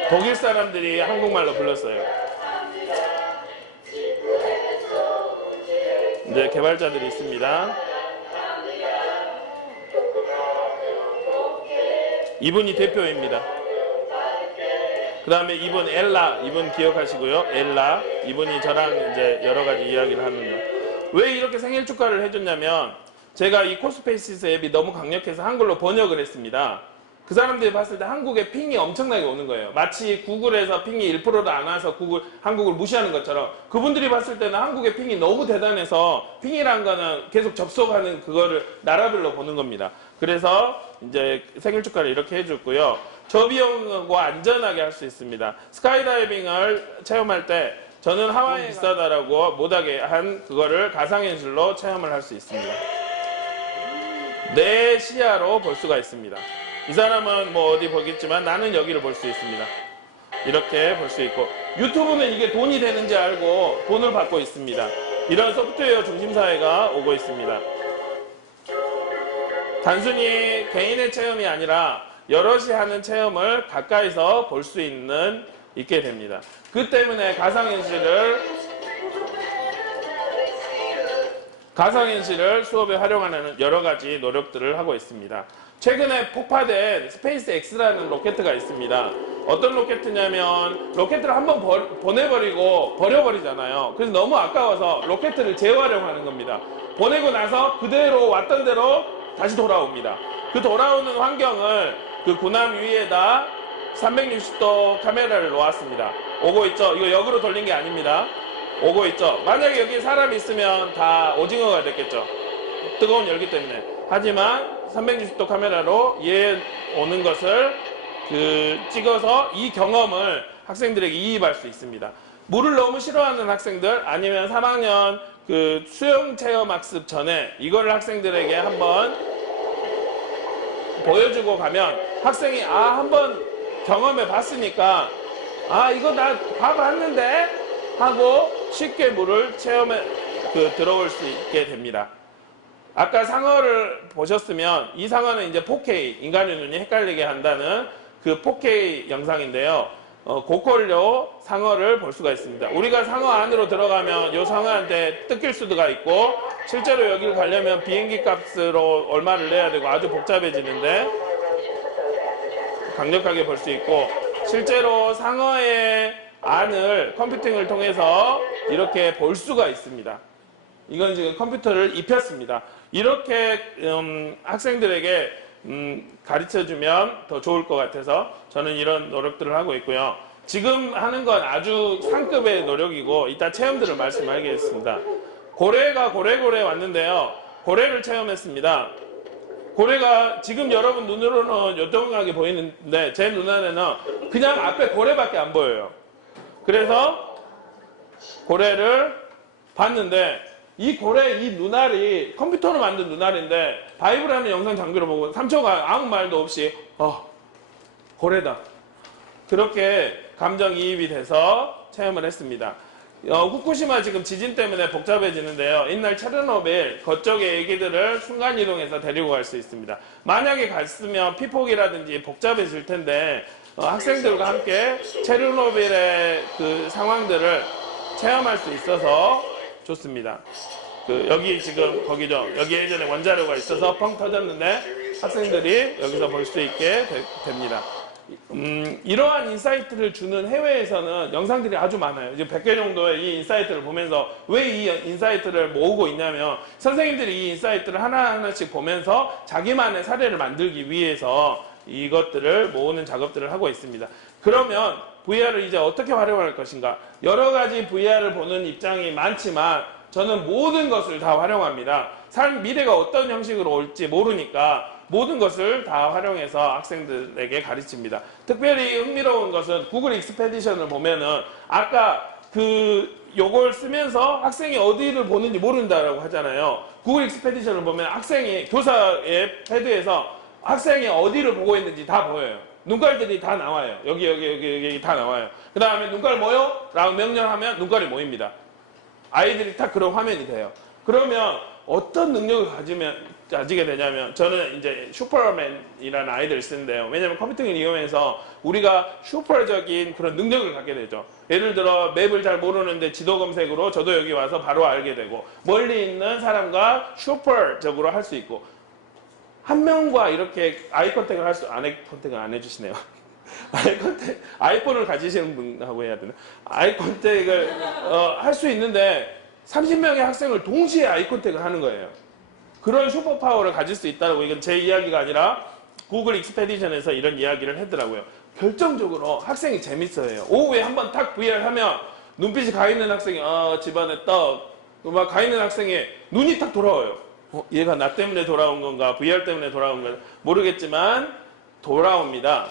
독일 사람들이 한국말로 불렀어요. 이제 개발자들이 있습니다. 이분이 대표입니다. 그 다음에 이분 엘라, 이분 기억하시고요. 엘라, 이분이 저랑 이제 여러 가지 이야기를 하는데, 왜 이렇게 생일 축하를 해줬냐면, 제가 이 코스페이시스 앱이 너무 강력해서 한글로 번역을 했습니다. 그 사람들이 봤을 때 한국에 핑이 엄청나게 오는 거예요. 마치 구글에서 핑이 1%도 안 와서 한국을 무시하는 것처럼, 그분들이 봤을 때는 한국의 핑이 너무 대단해서 핑이란 거는 계속 접속하는 그거를 나라별로 보는 겁니다. 그래서 이제 생일 축하를 이렇게 해줬고요. 저비용과 안전하게 할 수 있습니다. 스카이다이빙을 체험할 때 저는 하와이에 비싸다라고 못하게 한 그거를 가상현실로 체험을 할 수 있습니다. 내 시야로 볼 수가 있습니다. 이 사람은 뭐 어디 보겠지만 나는 여기를 볼 수 있습니다. 이렇게 볼 수 있고, 유튜브는 이게 돈이 되는지 알고 돈을 받고 있습니다. 이런 소프트웨어 중심사회가 오고 있습니다. 단순히 개인의 체험이 아니라 여럿이 하는 체험을 가까이서 볼 수 있게 됩니다. 그 때문에 가상현실을 수업에 활용하는 여러 가지 노력들을 하고 있습니다. 최근에 폭파된 스페이스 X라는 로켓가 있습니다. 어떤 로켓이냐면 로켓을 한번 보내버리고 버려버리잖아요. 그래서 너무 아까워서 로켓을 재활용하는 겁니다. 보내고 나서 그대로 왔던 대로 다시 돌아옵니다. 그 돌아오는 환경을 그 군함 위에다 360도 카메라를 놓았습니다. 오고 있죠? 이거 역으로 돌린 게 아닙니다. 오고 있죠? 만약에 여기 사람이 있으면 다 오징어가 됐겠죠? 뜨거운 열기 때문에. 하지만 360도 카메라로 얘 오는 것을 찍어서 이 경험을 학생들에게 이입할 수 있습니다. 물을 너무 싫어하는 학생들, 아니면 3학년 수영 체험 학습 전에 이거를 학생들에게 한번 보여주고 가면 학생이 한번 경험해 봤으니까 이거 나 봐봤는데 하고 쉽게 물을 체험에 들어올 수 있게 됩니다. 아까 상어를 보셨으면 이 상어는 이제 4K, 인간의 눈이 헷갈리게 한다는 그 4K 영상인데요. 고퀄로 상어를 볼 수가 있습니다. 우리가 상어 안으로 들어가면 이 상어한테 뜯길 수가 있고, 실제로 여기를 가려면 비행기 값으로 얼마를 내야 되고 아주 복잡해지는데 강력하게 볼 수 있고, 실제로 상어의 안을 컴퓨팅을 통해서 이렇게 볼 수가 있습니다. 이건 지금 컴퓨터를 입혔습니다. 이렇게 학생들에게 가르쳐주면 더 좋을 것 같아서 저는 이런 노력들을 하고 있고요. 지금 하는 건 아주 상급의 노력이고 이따 체험들을 말씀하겠습니다. 고래가 고래고래 왔는데요. 고래를 체험했습니다. 고래가 지금 여러분 눈으로는 요동하게 보이는데 제 눈안에는 그냥 앞에 고래밖에 안 보여요. 그래서 고래를 봤는데 이 고래 이 눈알이 컴퓨터로 만든 눈알인데 바이브라는 영상 장비로 보고 3초간 아무 말도 없이 고래다. 그렇게 감정이입이 돼서 체험을 했습니다. 후쿠시마 지금 지진 때문에 복잡해지는데요. 옛날 체르노빌 그쪽의 애기들을 순간이동해서 데리고 갈 수 있습니다. 만약에 갔으면 피폭이라든지 복잡해질 텐데 학생들과 함께 체르노빌의 그 상황들을 체험할 수 있어서 좋습니다. 여기 지금 거기죠. 여기 예전에 원자로가 있어서 펑 터졌는데 학생들이 여기서 볼 수 있게 됩니다. 이러한 인사이트를 주는 해외에서는 영상들이 아주 많아요. 이제 100개 정도의 이 인사이트를 보면서 왜 이 인사이트를 모으고 있냐면 선생님들이 이 인사이트를 하나하나씩 보면서 자기만의 사례를 만들기 위해서 이것들을 모으는 작업들을 하고 있습니다. 그러면 VR을 이제 어떻게 활용할 것인가? 여러 가지 VR을 보는 입장이 많지만 저는 모든 것을 다 활용합니다. 미래가 어떤 형식으로 올지 모르니까 모든 것을 다 활용해서 학생들에게 가르칩니다. 특별히 흥미로운 것은 구글 익스페디션을 보면은 아까 요걸 쓰면서 학생이 어디를 보는지 모른다라고 하잖아요. 구글 익스페디션을 보면 학생이 교사의 패드에서 학생이 어디를 보고 있는지 다 보여요. 눈깔들이 다 나와요. 여기 다 나와요. 그 다음에 눈깔 모여? 라고 명령하면 눈깔이 모입니다. 아이들이 다 그런 화면이 돼요. 그러면 어떤 능력을 가지게 되냐면 저는 이제 슈퍼맨이라는 아이들을 쓰는데요. 왜냐하면 컴퓨팅을 이용해서 우리가 슈퍼적인 그런 능력을 갖게 되죠. 예를 들어 맵을 잘 모르는데 지도 검색으로 저도 여기 와서 바로 알게 되고 멀리 있는 사람과 슈퍼적으로 할 수 있고 한 명과 이렇게 아이 컨택을 아이 컨택을 안 해주시네요. 아이폰을 가지시는 분하고 해야 되나? 아이 컨택을 할 수 있는데 30명의 학생을 동시에 아이 컨택을 하는 거예요. 그런 슈퍼파워를 가질 수 있다고 이건 제 이야기가 아니라 구글 익스페디션에서 이런 이야기를 했더라고요. 결정적으로 학생이 재밌어요. 오후에 한번 탁 VR 하면 눈빛이 가 있는 학생이 집안에 떡 막 가 있는 학생이 눈이 탁 돌아와요. 얘가 나 때문에 돌아온 건가 VR 때문에 돌아온 건가 모르겠지만 돌아옵니다.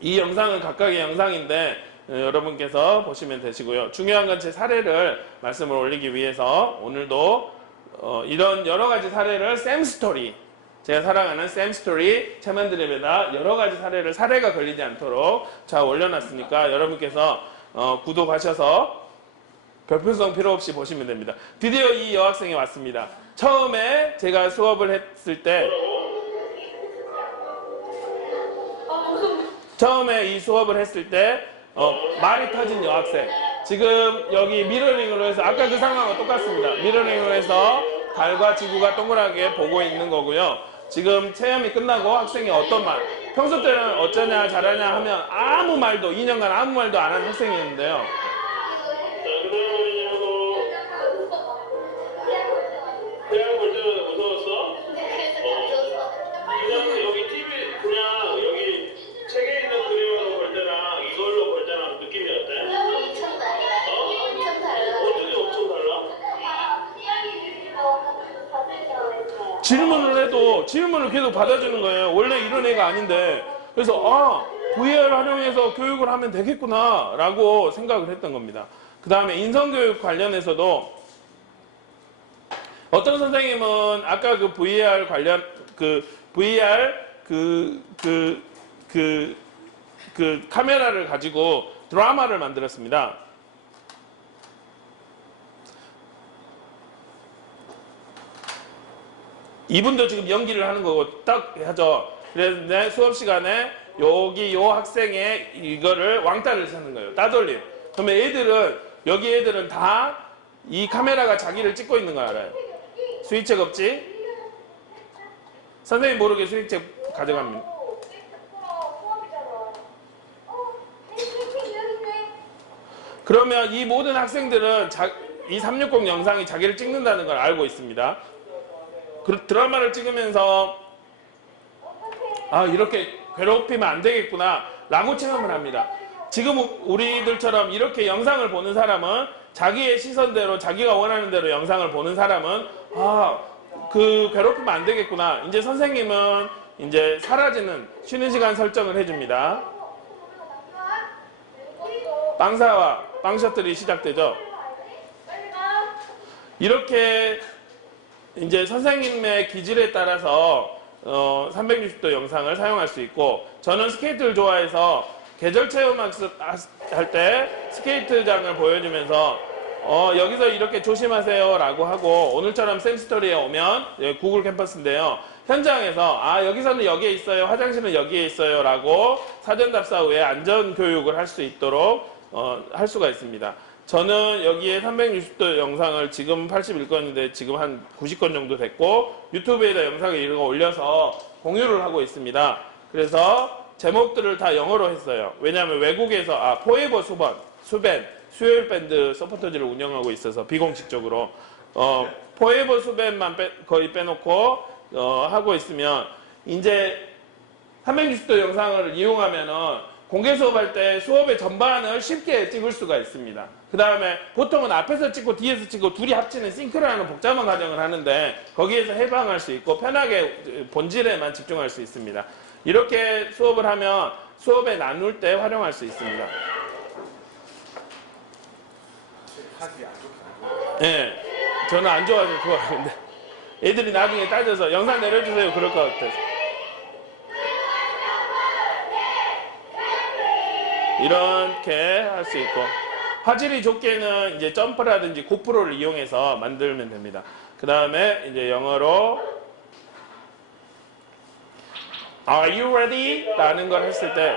이 영상은 각각의 영상인데 여러분께서 보시면 되시고요. 중요한 건 제 사례를 말씀을 올리기 위해서 오늘도 이런 여러 가지 사례를 쌤스토리 제가 사랑하는 쌤스토리 채만드립에다 여러 가지 사례가 걸리지 않도록 잘 올려놨으니까 여러분께서 구독하셔서 별풍선 필요 없이 보시면 됩니다. 드디어 이 여학생이 왔습니다. 처음에 제가 수업을 했을 때 말이 터진 여학생. 지금 여기 미러링으로 해서 아까 그 상황과 똑같습니다. 미러링으로 해서 달과 지구가 동그랗게 보고 있는 거고요. 지금 체험이 끝나고 학생이 어떤 말, 평소 때는 어쩌냐 잘하냐 하면 아무 말도 2년간 아무 말도 안 한 학생이었는데요. 그냥 볼 때마다 무서웠어? 그냥 여기 TV 그냥 여기 책에 있는 그림으로 볼 때랑 이걸로 볼 때랑 느낌이 어때? 엄청 달라. 엄청 달라. 어떻게 엄청 달라? 질문을 해도 질문을 계속 받아주는 거예요. 원래 이런 애가 아닌데. 그래서 VR 활용해서 교육을 하면 되겠구나 라고 생각을 했던 겁니다. 그 다음에 인성교육 관련해서도 어떤 선생님은 아까 그 VR 관련 VR 카메라를 가지고 드라마를 만들었습니다. 이분도 지금 연기를 하는 거고 딱 하죠. 그래서 내 수업 시간에 여기 요 학생의 이거를 왕따를 하는 거예요. 따돌림. 그러면 여기 애들은 다 이 카메라가 자기를 찍고 있는 거 알아요. 스위책 없지? 선생님 모르게 스위책 가져갑니다. 그러면 이 모든 학생들은 이 360 영상이 자기를 찍는다는 걸 알고 있습니다. 드라마를 찍으면서 이렇게 괴롭히면 안 되겠구나 라고 체험을 합니다. 지금 우리들처럼 이렇게 영상을 보는 사람은 자기의 시선대로 자기가 원하는 대로 영상을 보는 사람은 괴롭히면 안 되겠구나. 이제 선생님은 이제 사라지는 쉬는 시간 설정을 해줍니다. 빵사와 빵 셔틀이 시작되죠. 이렇게 이제 선생님의 기질에 따라서 360도 영상을 사용할 수 있고 저는 스케이트를 좋아해서 계절 체험 학습할 때 스케이트장을 보여주면서 여기서 이렇게 조심하세요 라고 하고 오늘처럼 쌤스토리에 오면 구글 캠퍼스인데요. 현장에서 여기서는 여기에 있어요. 화장실은 여기에 있어요 라고 사전답사 후에 안전교육을 할 수 있도록 할 수가 있습니다. 저는 여기에 360도 영상을 지금 81건인데 지금 한 90건 정도 됐고 유튜브에다 영상을 이런 거 올려서 공유를 하고 있습니다. 그래서 제목들을 다 영어로 했어요. 왜냐하면 외국에서 포에버 수벤 수요일 밴드 서포터즈를 운영하고 있어서 비공식적으로 포에버 수벤만 거의 빼놓고 하고 있으면 이제 360도 영상을 이용하면은 공개 수업할 때 수업의 전반을 쉽게 찍을 수가 있습니다. 그 다음에 보통은 앞에서 찍고 뒤에서 찍고 둘이 합치는 싱크로라는 복잡한 과정을 하는데 거기에서 해방할 수 있고 편하게 본질에만 집중할 수 있습니다. 이렇게 수업을 하면 수업에 나눌 때 활용할 수 있습니다. 하기 안 좋게. 네, 저는 안 좋아서 그거 근데 애들이 나중에 따져서 영상 내려주세요 그럴 것 같아서. 이렇게 할 수 있고 화질이 좋게는 이제 점프라든지 고프로를 이용해서 만들면 됩니다. 그 다음에 이제 영어로 Are you ready? 라는 걸 했을 때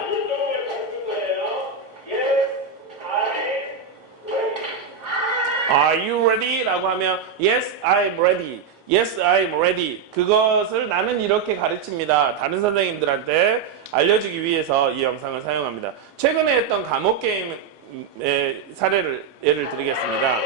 Are you ready? 라고 하면 Yes, I'm ready. Yes, I'm ready. 그것을 나는 이렇게 가르칩니다. 다른 선생님들한테 알려주기 위해서 이 영상을 사용합니다. 최근에 했던 감옥 게임의 예를 드리겠습니다.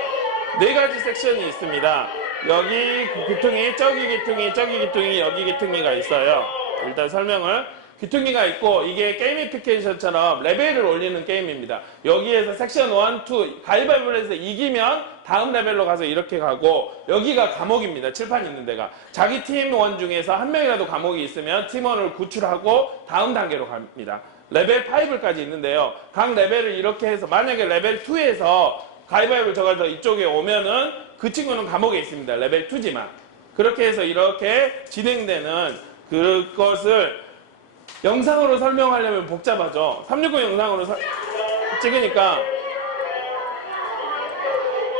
4가지 섹션이 있습니다. 여기 귀퉁이, 저기 귀퉁이, 저기 귀퉁이, 여기 귀퉁이가 있어요. 일단 설명을. 귀퉁이가 있고 이게 게이미피케이션처럼 레벨을 올리는 게임입니다. 여기에서 섹션 1, 2 가위바위보를 해서 이기면 다음 레벨로 가서 이렇게 가고 여기가 감옥입니다. 칠판 있는 데가. 자기 팀원 중에서 한 명이라도 감옥이 있으면 팀원을 구출하고 다음 단계로 갑니다. 레벨 5까지 있는데요. 각 레벨을 이렇게 해서 만약에 레벨 2에서 가위바위보를 저가서 이쪽에 오면은 그 친구는 감옥에 있습니다. 레벨 2지만. 그렇게 해서 이렇게 진행되는 그것을 영상으로 설명하려면 복잡하죠. 360 영상으로 찍으니까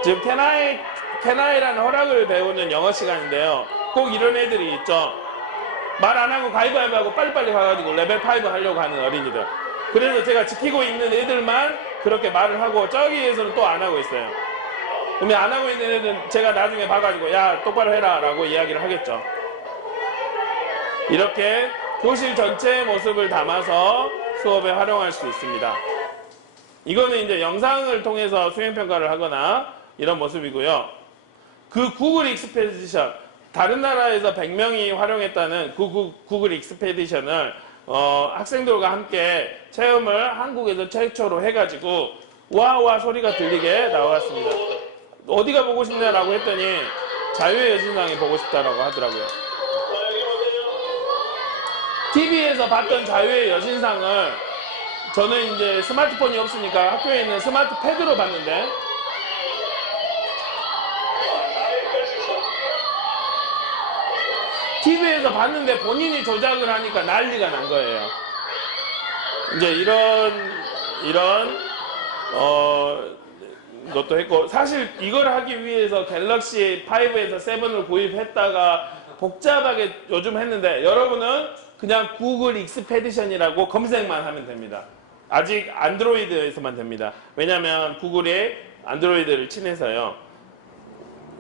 지금 캐나이라는 허락을 배우는 영어 시간인데요. 꼭 이런 애들이 있죠. 말 안 하고 가위바위보 하고 빨리빨리 가가지고 레벨 5 하려고 하는 어린이들. 그래서 제가 지키고 있는 애들만 그렇게 말을 하고 저기에서는 또 안 하고 있어요. 그러면 안 하고 있는 애들은 제가 나중에 봐가지고 야 똑바로 해라 라고 이야기를 하겠죠. 이렇게 교실 전체의 모습을 담아서 수업에 활용할 수 있습니다. 이거는 이제 영상을 통해서 수행평가를 하거나 이런 모습이고요. 그 구글 익스페디션, 다른 나라에서 100명이 활용했다는 그 구글 익스페디션을 학생들과 함께 체험을 한국에서 최초로 해가지고 와와 소리가 들리게 나왔습니다. 어디가 보고 싶냐라고 했더니 자유의 여신상이 보고 싶다라고 하더라고요. TV에서 봤던 자유의 여신상을 저는 이제 스마트폰이 없으니까 학교에 있는 스마트 패드로 봤는데 TV에서 봤는데 본인이 조작을 하니까 난리가 난 거예요. 이제 이런 것도 했고 사실 이걸 하기 위해서 갤럭시 5에서 7을 구입했다가 복잡하게 요즘 했는데 여러분은 그냥 구글 익스페디션이라고 검색만 하면 됩니다. 아직 안드로이드에서만 됩니다. 왜냐하면 구글이 안드로이드를 친해서요.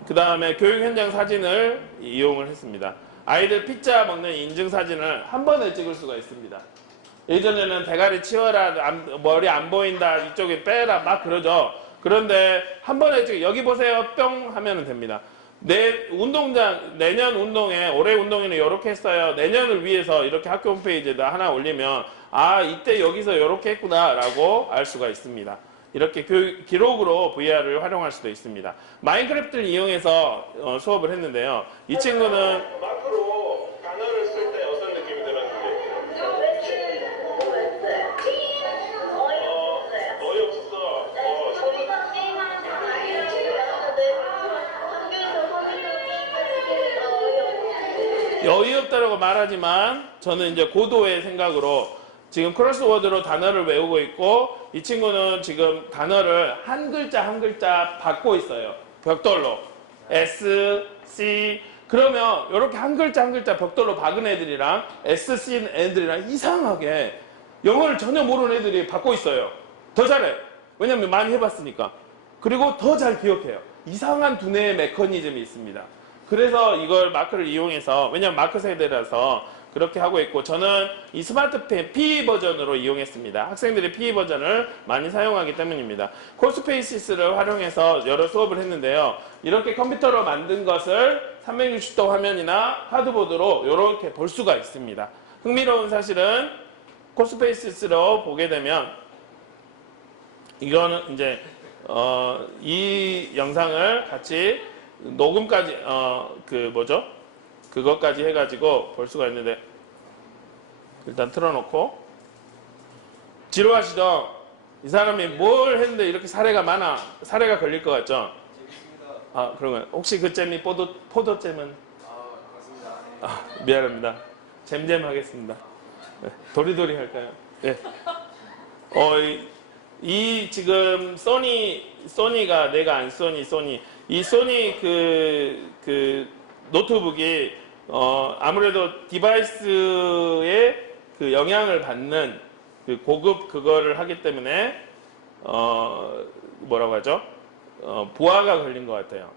그 다음에 교육 현장 사진을 이용을 했습니다. 아이들 피자 먹는 인증 사진을 한 번에 찍을 수가 있습니다. 예전에는 대가리 치워라, 머리 안 보인다, 이쪽에 빼라 막 그러죠. 그런데 한 번에 여기 보세요 뿅 하면 됩니다. 내 운동장 내년 운동에 올해 운동회는 이렇게 했어요. 내년을 위해서 이렇게 학교 홈페이지에다 하나 올리면 아 이때 여기서 이렇게 했구나 라고 알 수가 있습니다. 이렇게 기록으로 VR을 활용할 수도 있습니다. 마인크래프트를 이용해서 수업을 했는데요. 이 친구는 마크로 단어를 쓸 때 어떤 느낌이 들었는지 어이없었어. 어이없다라고 말하지만 저는 이제 고도의 생각으로 지금 크로스워드로 단어를 외우고 있고 이 친구는 지금 단어를 한 글자 한 글자 받고 있어요. 벽돌로 S, C 그러면 이렇게 한 글자 한 글자 벽돌로 박은 애들이랑 S, C 애들이랑 이상하게 영어를 전혀 모르는 애들이 받고 있어요. 더 잘해. 왜냐면 많이 해봤으니까. 그리고 더 잘 기억해요. 이상한 두뇌의 메커니즘이 있습니다. 그래서 이걸 마크를 이용해서 왜냐면 마크 세대라서 그렇게 하고 있고 저는 이 스마트펜 PE 버전으로 이용했습니다. 학생들이 PE 버전을 많이 사용하기 때문입니다. 코스페이시스를 활용해서 여러 수업을 했는데요. 이렇게 컴퓨터로 만든 것을 360도 화면이나 하드보드로 이렇게 볼 수가 있습니다. 흥미로운 사실은 코스페이시스로 보게 되면 이거는 이제 이 영상을 같이 녹음까지 그것까지 해가지고 볼 수가 있는데 일단 틀어놓고 지루하시죠? 이 사람이 뭘 했는데 이렇게 사례가 많아? 사례가 걸릴 것 같죠? 재밌습니다. 아 그러면 혹시 그 잼이 포도잼은? 맞습니다. 미안합니다. 잼잼 하겠습니다. 네, 도리도리 할까요? 네. 이 지금 소니가 내가 안 소니 이 소니 그 노트북이 아무래도 디바이스에 그 영향을 받는 그 고급 그거를 하기 때문에 뭐라고 하죠? 부하가 걸린 것 같아요.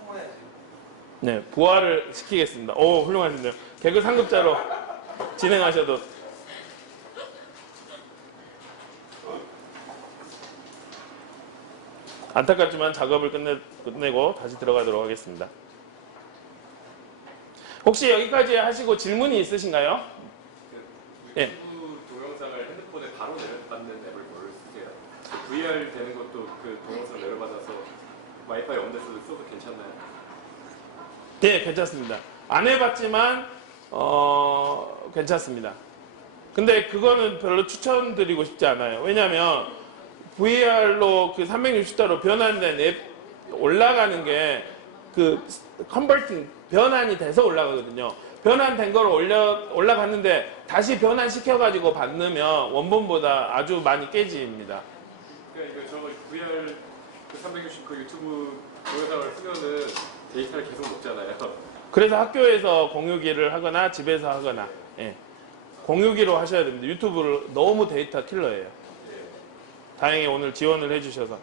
통화해야지. 네, 부하를 시키겠습니다. 오, 훌륭하신데요. 개그 상급자로 진행하셔도. 안타깝지만 작업을 끝내고 다시 들어가도록 하겠습니다. 혹시 여기까지 하시고 질문이 있으신가요? 그 예. 유튜브 동영상을 핸드폰에 바로 내려받는 앱을 뭘 쓰세요? 그 VR 되는 것도 그 동영상 내려받아서 와이파이 없는 데서도 써도 괜찮나요? 네, 괜찮습니다. 안 해봤지만 괜찮습니다. 근데 그거는 별로 추천드리고 싶지 않아요. 왜냐하면 VR로 그 360도로 변환된 앱 올라가는 게 그 컨버팅 변환이 돼서 올라가거든요. 변환된 걸 올라갔는데 다시 변환시켜가지고 받으면 원본보다 아주 많이 깨집니다. 그러니까 이거 저거 VR 그 360 그 유튜브 동영상을 쓰면은 데이터를 계속 먹잖아요. 그래서 학교에서 공유기를 하거나 집에서 하거나 예. 공유기로 하셔야 됩니다. 유튜브를 너무 데이터 킬러예요. 다행히 오늘 지원을 해주셔서.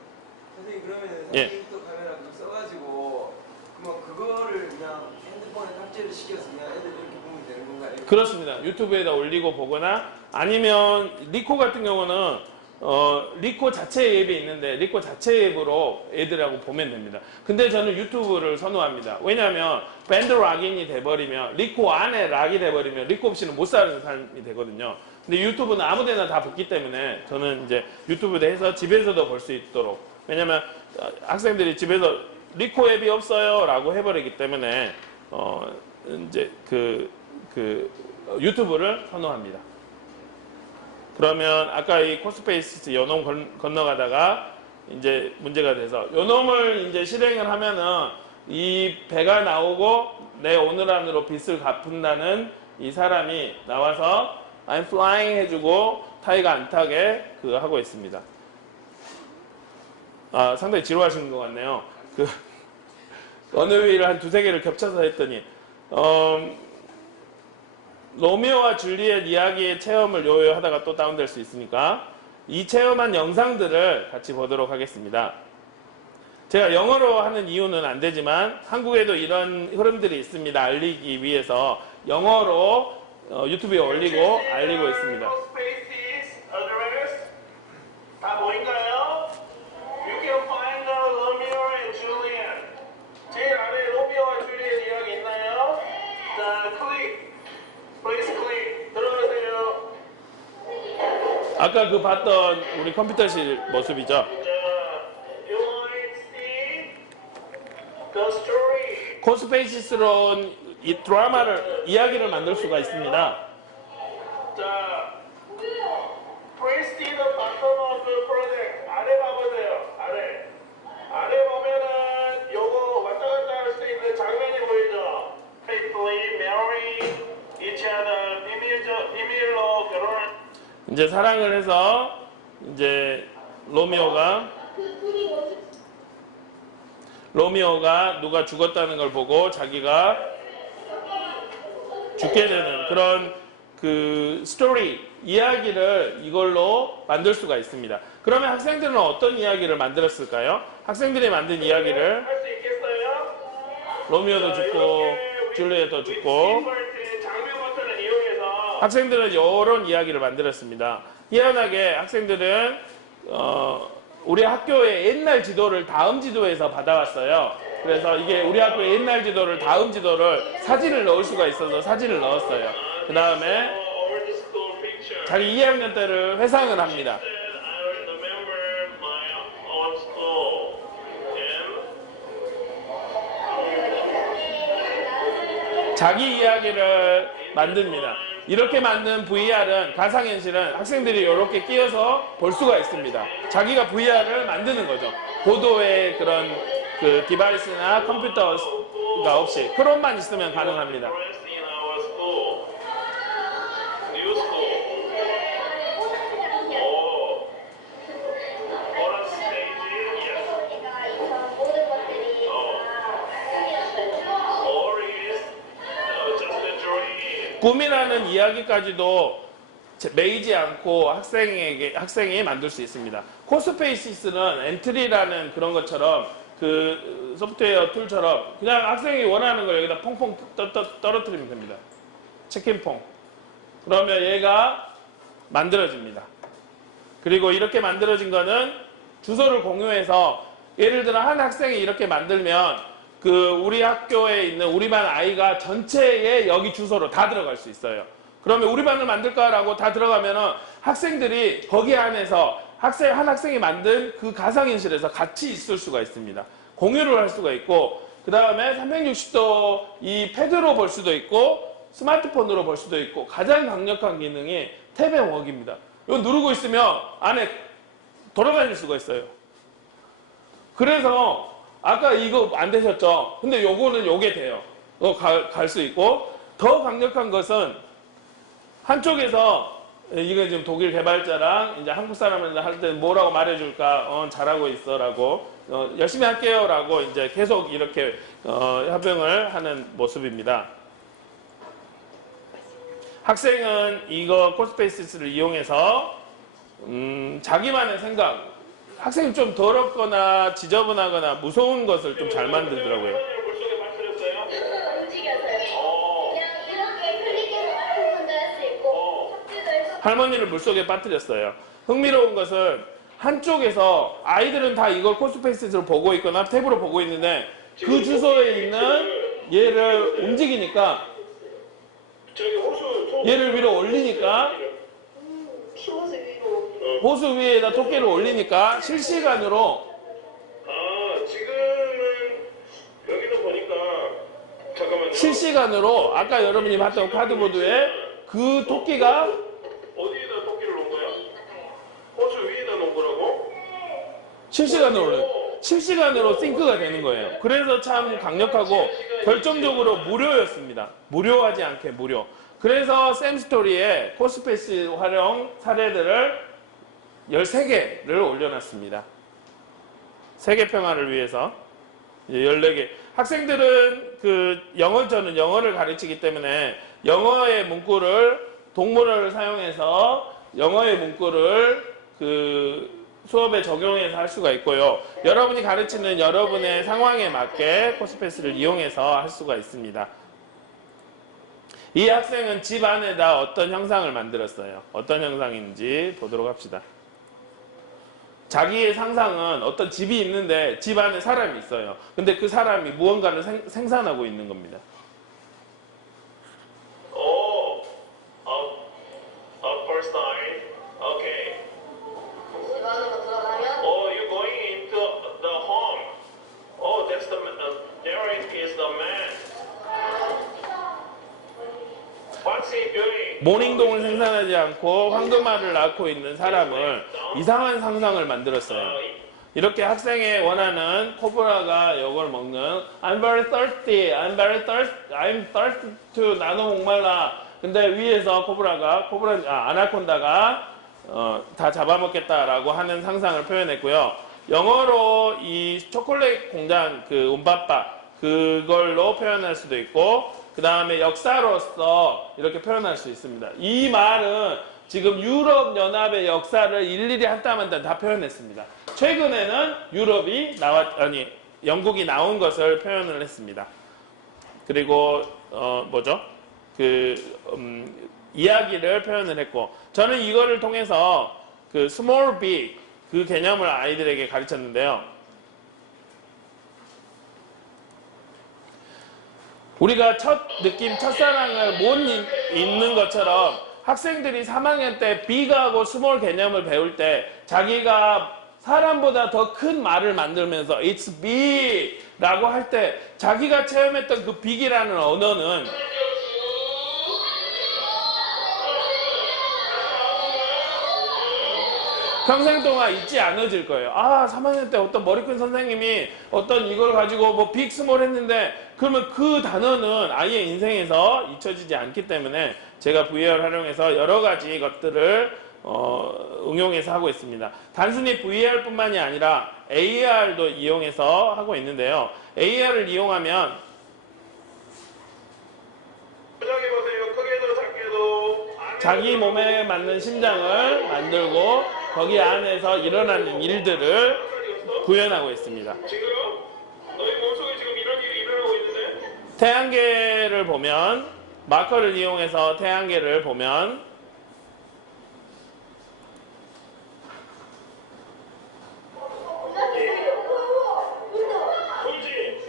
선생님 그러면 예. 360도 카메라 그거 써가지고 그럼 그거를 그냥 핸드폰에 탑재를 시켜서 그냥 애들 이렇게 보면 되는 건가요? 그렇습니다. 유튜브에다 올리고 보거나 아니면 리코 같은 경우는 리코 자체 앱이 있는데 리코 자체 앱으로 애들하고 보면 됩니다. 근데 저는 유튜브를 선호합니다. 왜냐하면 밴드 락인이 돼버리면 리코 안에 락이 돼버리면 리코 없이는 못 사는 삶이 되거든요. 근데 유튜브는 아무데나 다 붙기 때문에 저는 이제 유튜브에 해서 집에서도 볼 수 있도록 왜냐면 학생들이 집에서 리코 앱이 없어요 라고 해버리기 때문에 이제 유튜브를 선호합니다. 그러면 아까 이 코스페이스 요놈 건너가다가 이제 문제가 돼서 요놈을 이제 실행을 하면은 이 배가 나오고 내 오늘 안으로 빚을 갚는다는 이 사람이 나와서 I'm flying 해주고 타이가 안 타게 그거 하고 있습니다. 아, 상당히 지루하신 것 같네요. 언어회의를 한 두세 개를 겹쳐서 했더니 로미오와 줄리엣 이야기의 체험을 요요하다가 또 다운될 수 있으니까 이 체험한 영상들을 같이 보도록 하겠습니다. 제가 영어로 하는 이유는 안 되지만 한국에도 이런 흐름들이 있습니다. 알리기 위해서 영어로 유튜브에 올리고 알리고 있습니다. Spaces address 다 보인가요? You can find the Romeo and Juliet. 제일 아래 로미오와 줄리엣 이야기 있나요? 자, 클릭. Please click. 들어가세요. 아까 그 봤던 우리 컴퓨터실 모습이죠. 자, you might see the story. 코스페이시스로 이 드라마를 이야기를 만들 수가 있습니다. 자, please see the bottom of the project. 아래 봐보세요. 아래 보면은 요거 왔다 갔다 할 수 있는 장면이 보이죠? Faithfully marrying each other. 비밀로 결혼을. 이제 사랑을 해서 이제 로미오가 누가 죽었다는 걸 보고 자기가 죽게 되는 그런 그 스토리, 이야기를 이걸로 만들 수가 있습니다. 그러면 학생들은 어떤 이야기를 만들었을까요? 학생들이 만든 이야기를 할 수 있겠어요? 로미오도 자, 죽고 이렇게 줄리엣도 죽고 장면 버튼을 이용해서 학생들은 이런 이야기를 만들었습니다. 희한하게 학생들은 우리 학교의 옛날 지도를 다음 지도에서 받아왔어요. 그래서 이게 우리 학교의 옛날 지도를 다음 지도를 사진을 넣을 수가 있어서 사진을 넣었어요. 그 다음에 over the school picture. 자기 2학년 때를 회상을 합니다. Said, I remember my old school. And 자기 이야기를 만듭니다. 이렇게 만든 VR은 가상현실은 학생들이 이렇게 끼워서 볼 수가 있습니다. 자기가 VR을 만드는 거죠. 고도의 그런 그 디바이스나 컴퓨터가 없이 크롬만 있으면 가능합니다. dressed in our school. New school. Oh. On a stage, yes. Or is just a dream. 꿈이라는 이야기까지도 매이지 않고 학생이 만들 수 있습니다. 코스페이시스는 엔트리라는 그런 것처럼 그 소프트웨어 툴처럼 그냥 학생이 원하는 걸 여기다 퐁퐁 떨어뜨리면 됩니다. 치킨퐁. 그러면 얘가 만들어집니다. 그리고 이렇게 만들어진 거는 주소를 공유해서 예를 들어 한 학생이 이렇게 만들면 그 우리 학교에 있는 우리 반 아이가 전체에 여기 주소로 다 들어갈 수 있어요. 그러면 우리 반을 만들까라고 다 들어가면은 학생들이 거기 안에서 한 학생이 만든 그 가상현실에서 같이 있을 수가 있습니다. 공유를 할 수가 있고, 그 다음에 360도 이 패드로 볼 수도 있고, 스마트폰으로 볼 수도 있고, 가장 강력한 기능이 탭 앤 워크입니다. 이거 누르고 있으면 안에 돌아다닐 수가 있어요. 그래서 아까 이거 안 되셨죠? 근데 요거는 요게 돼요. 갈 수 있고, 더 강력한 것은 한쪽에서 이건 지금 독일 개발자랑 이제 한국 사람을 할 때 뭐라고 말해줄까? 잘하고 있어라고 열심히 할게요라고 이제 계속 이렇게 협응을 하는 모습입니다. 학생은 이거 코스페이스를 이용해서 자기만의 생각, 학생이 좀 더럽거나 지저분하거나 무서운 것을 좀 잘 만들더라고요. 물속에 빠뜨렸어요? 움직여서요. 그냥 이렇게 클릭해서 같은 분도 할 수 있고 삭제도 할 수 있고. 할머니를 물속에 빠뜨렸어요. 흥미로운 것은 한쪽에서 아이들은 다 이걸 코스페이스로 보고 있거나 탭으로 보고 있는데 그 주소에 있는 얘를 움직이니까 저기 호수 얘를 위로 올리니까 키워서 위로. 호수 위에다 토끼를 올리니까 실시간으로 지금은 여기는 보니까 잠깐만요. 실시간으로 아까 여러분이 봤던 카드보드에 그 토끼가 어디에다 토끼를 놓은 거야? 호수 위에다 놓은 거라고? 실시간으로 올려요. 실시간으로 싱크가 되는 거예요. 그래서 참 강력하고 결정적으로 무료였습니다. 무료하지 않게 무료. 그래서 샘스토리에 코스페이스 활용 사례들을 13개를 올려놨습니다. 세계 평화를 위해서 14개. 학생들은 저는 영어를 가르치기 때문에 영어의 문구를 동물어를 사용해서 영어의 문구를 수업에 적용해서 할 수가 있고요. 여러분이 가르치는 여러분의 상황에 맞게 코스페이스를 이용해서 할 수가 있습니다. 이 학생은 집 안에다 어떤 형상을 만들었어요. 어떤 형상인지 보도록 합시다. 자기의 상상은 어떤 집이 있는데 집 안에 사람이 있어요. 근데 그 사람이 무언가를 생산하고 있는 겁니다. First time. Okay. 집 안으로 들어가면 You're going into the home. That's there is the man. What's he doing? 모닝동을 생산하지 않고 황금알을 낳고 있는 사람을 이상한 상상을 만들었어요. 이렇게 학생의 원하는 코브라가 이걸 먹는 I'm very thirsty, I'm thirsty to 나도 목말라. 근데 위에서 아나콘다가 다 잡아먹겠다라고 하는 상상을 표현했고요. 영어로 이 초콜릿 공장 옴바빠 그걸로 표현할 수도 있고 그 다음에 역사로서 이렇게 표현할 수 있습니다. 이 말은 지금 유럽 연합의 역사를 일일이 한 땀 한 땀 다 표현했습니다. 최근에는 영국이 나온 것을 표현을 했습니다. 그리고 이야기를 표현을 했고, 저는 이거를 통해서 그 small, big 그 개념을 아이들에게 가르쳤는데요. 우리가 첫 느낌, 첫사랑을 못 잊는 것처럼 학생들이 3학년 때 big하고 small 개념을 배울 때 자기가 사람보다 더 큰 말을 만들면서 it's big 라고 할 때 자기가 체험했던 그 big이라는 언어는 평생 동안 잊지 않아질 거예요. 아, 3학년 때 어떤 머리 큰 선생님이 어떤 이걸 가지고 뭐 빅, 스몰 했는데 그러면 그 단어는 아이의 인생에서 잊혀지지 않기 때문에 제가 VAR 활용해서 여러 가지 것들을 응용해서 하고 있습니다. 단순히 VAR뿐만이 아니라 AR도 이용해서 하고 있는데요. AR을 이용하면 자기 몸에 맞는 심장을 만들고 거기 안에서 일어나는 일들을 구현하고 있습니다. 지금 너희 몸속에 지금 이런 일이 일어나고 있는데 태양계를 보면, 마커를 이용해서 태양계를 보면 그렇지.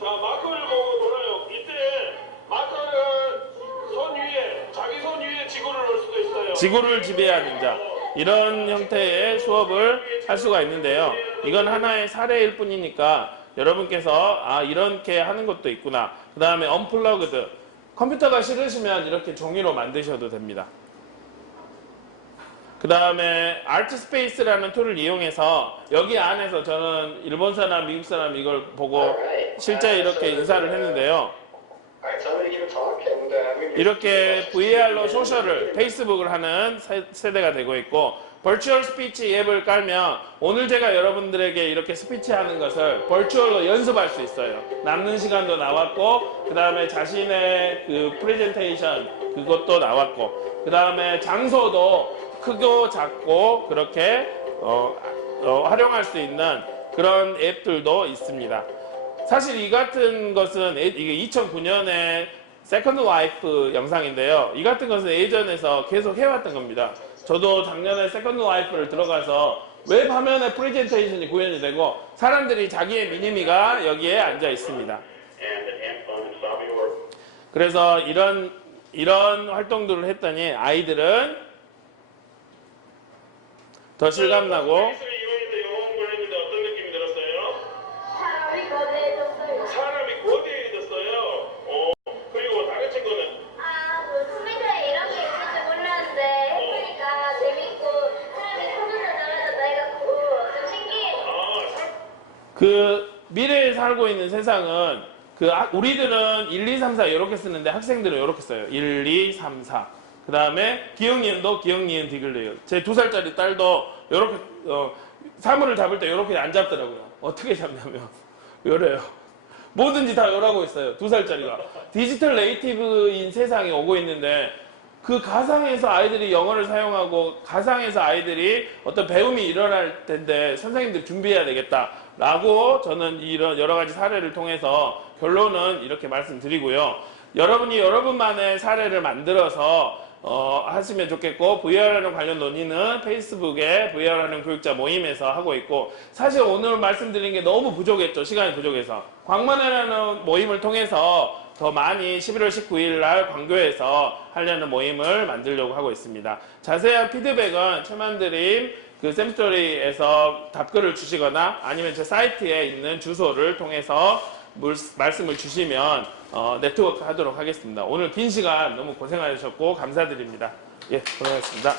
자, 마커를 보고 놀아요. 이때 마커는 손 위에, 자기 손 위에 지구를 놓을 수도 있어요. 지구를 지배하는 자, 이런 형태의 수업을 할 수가 있는데요. 이건 하나의 사례일 뿐이니까 여러분께서 아, 이렇게 하는 것도 있구나. 그 다음에 언플러그드, 컴퓨터가 싫으시면 이렇게 종이로 만드셔도 됩니다. 그 다음에 아트스페이스라는 툴을 이용해서 여기 안에서 저는 일본 사람, 미국 사람 이걸 보고 실제 이렇게 인사를 했는데요. 이렇게 VR로 소셜을, 페이스북을 하는 세대가 되고 있고, 버추얼 스피치 앱을 깔면 오늘 제가 여러분들에게 이렇게 스피치 하는 것을 버추얼로 연습할 수 있어요. 남는 시간도 나왔고, 그 다음에 자신의 그 프레젠테이션 그것도 나왔고, 그 다음에 장소도 크고 작고 그렇게 활용할 수 있는 그런 앱들도 있습니다. 사실 이 같은 것은 이게 2009년에 세컨드 와이프 영상인데요. 이 같은 것은 예전에서 계속 해왔던 겁니다. 저도 작년에 세컨드 와이프를 들어가서 웹 화면에 프레젠테이션이 구현이 되고 사람들이 자기의 미니미가 여기에 앉아 있습니다. 그래서 이런 활동들을 했더니 아이들은 더 실감나고 페이스를 이용해서 영어 공부를 했는데 어떤 느낌이 들었어요? 사람이 거대해졌어요. 사람이 거대해졌어요. 그리고 다른 친구는 뭐 컴퓨터에 이런 게 있을 줄 몰랐는데 해보니까 재밌고 사람이 컴퓨터 나가서 해갖고 좀 신기해. 그 미래에 살고 있는 세상은 우리들은 1, 2, 3, 4 이렇게 쓰는데 학생들은 이렇게 써요. 1, 2, 3, 4. 그 다음에 기억니은도 기억니은 디글레요. 제 2살짜리 딸도 이렇게 사물을 잡을 때 이렇게 안 잡더라고요. 어떻게 잡냐면 요래요. 뭐든지 다 요라고 있어요. 2살짜리가. 디지털 네이티브인 세상에 오고 있는데 그 가상에서 아이들이 영어를 사용하고 가상에서 아이들이 어떤 배움이 일어날 텐데 선생님들 준비해야 되겠다라고 저는 이런 여러 가지 사례를 통해서 결론은 이렇게 말씀드리고요. 여러분이 여러분만의 사례를 만들어서 하시면 좋겠고, VR하는 관련 논의는 페이스북에 VR하는 교육자 모임에서 하고 있고, 사실 오늘 말씀드린 게 너무 부족했죠. 시간이 부족해서. 광만회라는 모임을 통해서 더 많이 11월 19일 날 광교에서 하려는 모임을 만들려고 하고 있습니다. 자세한 피드백은 최만드림 그 쌤스토리에서 답글을 주시거나 아니면 제 사이트에 있는 주소를 통해서 말씀을 주시면 네트워크 하도록 하겠습니다. 오늘 긴 시간 너무 고생하셨고 감사드립니다. 예, 고생하셨습니다.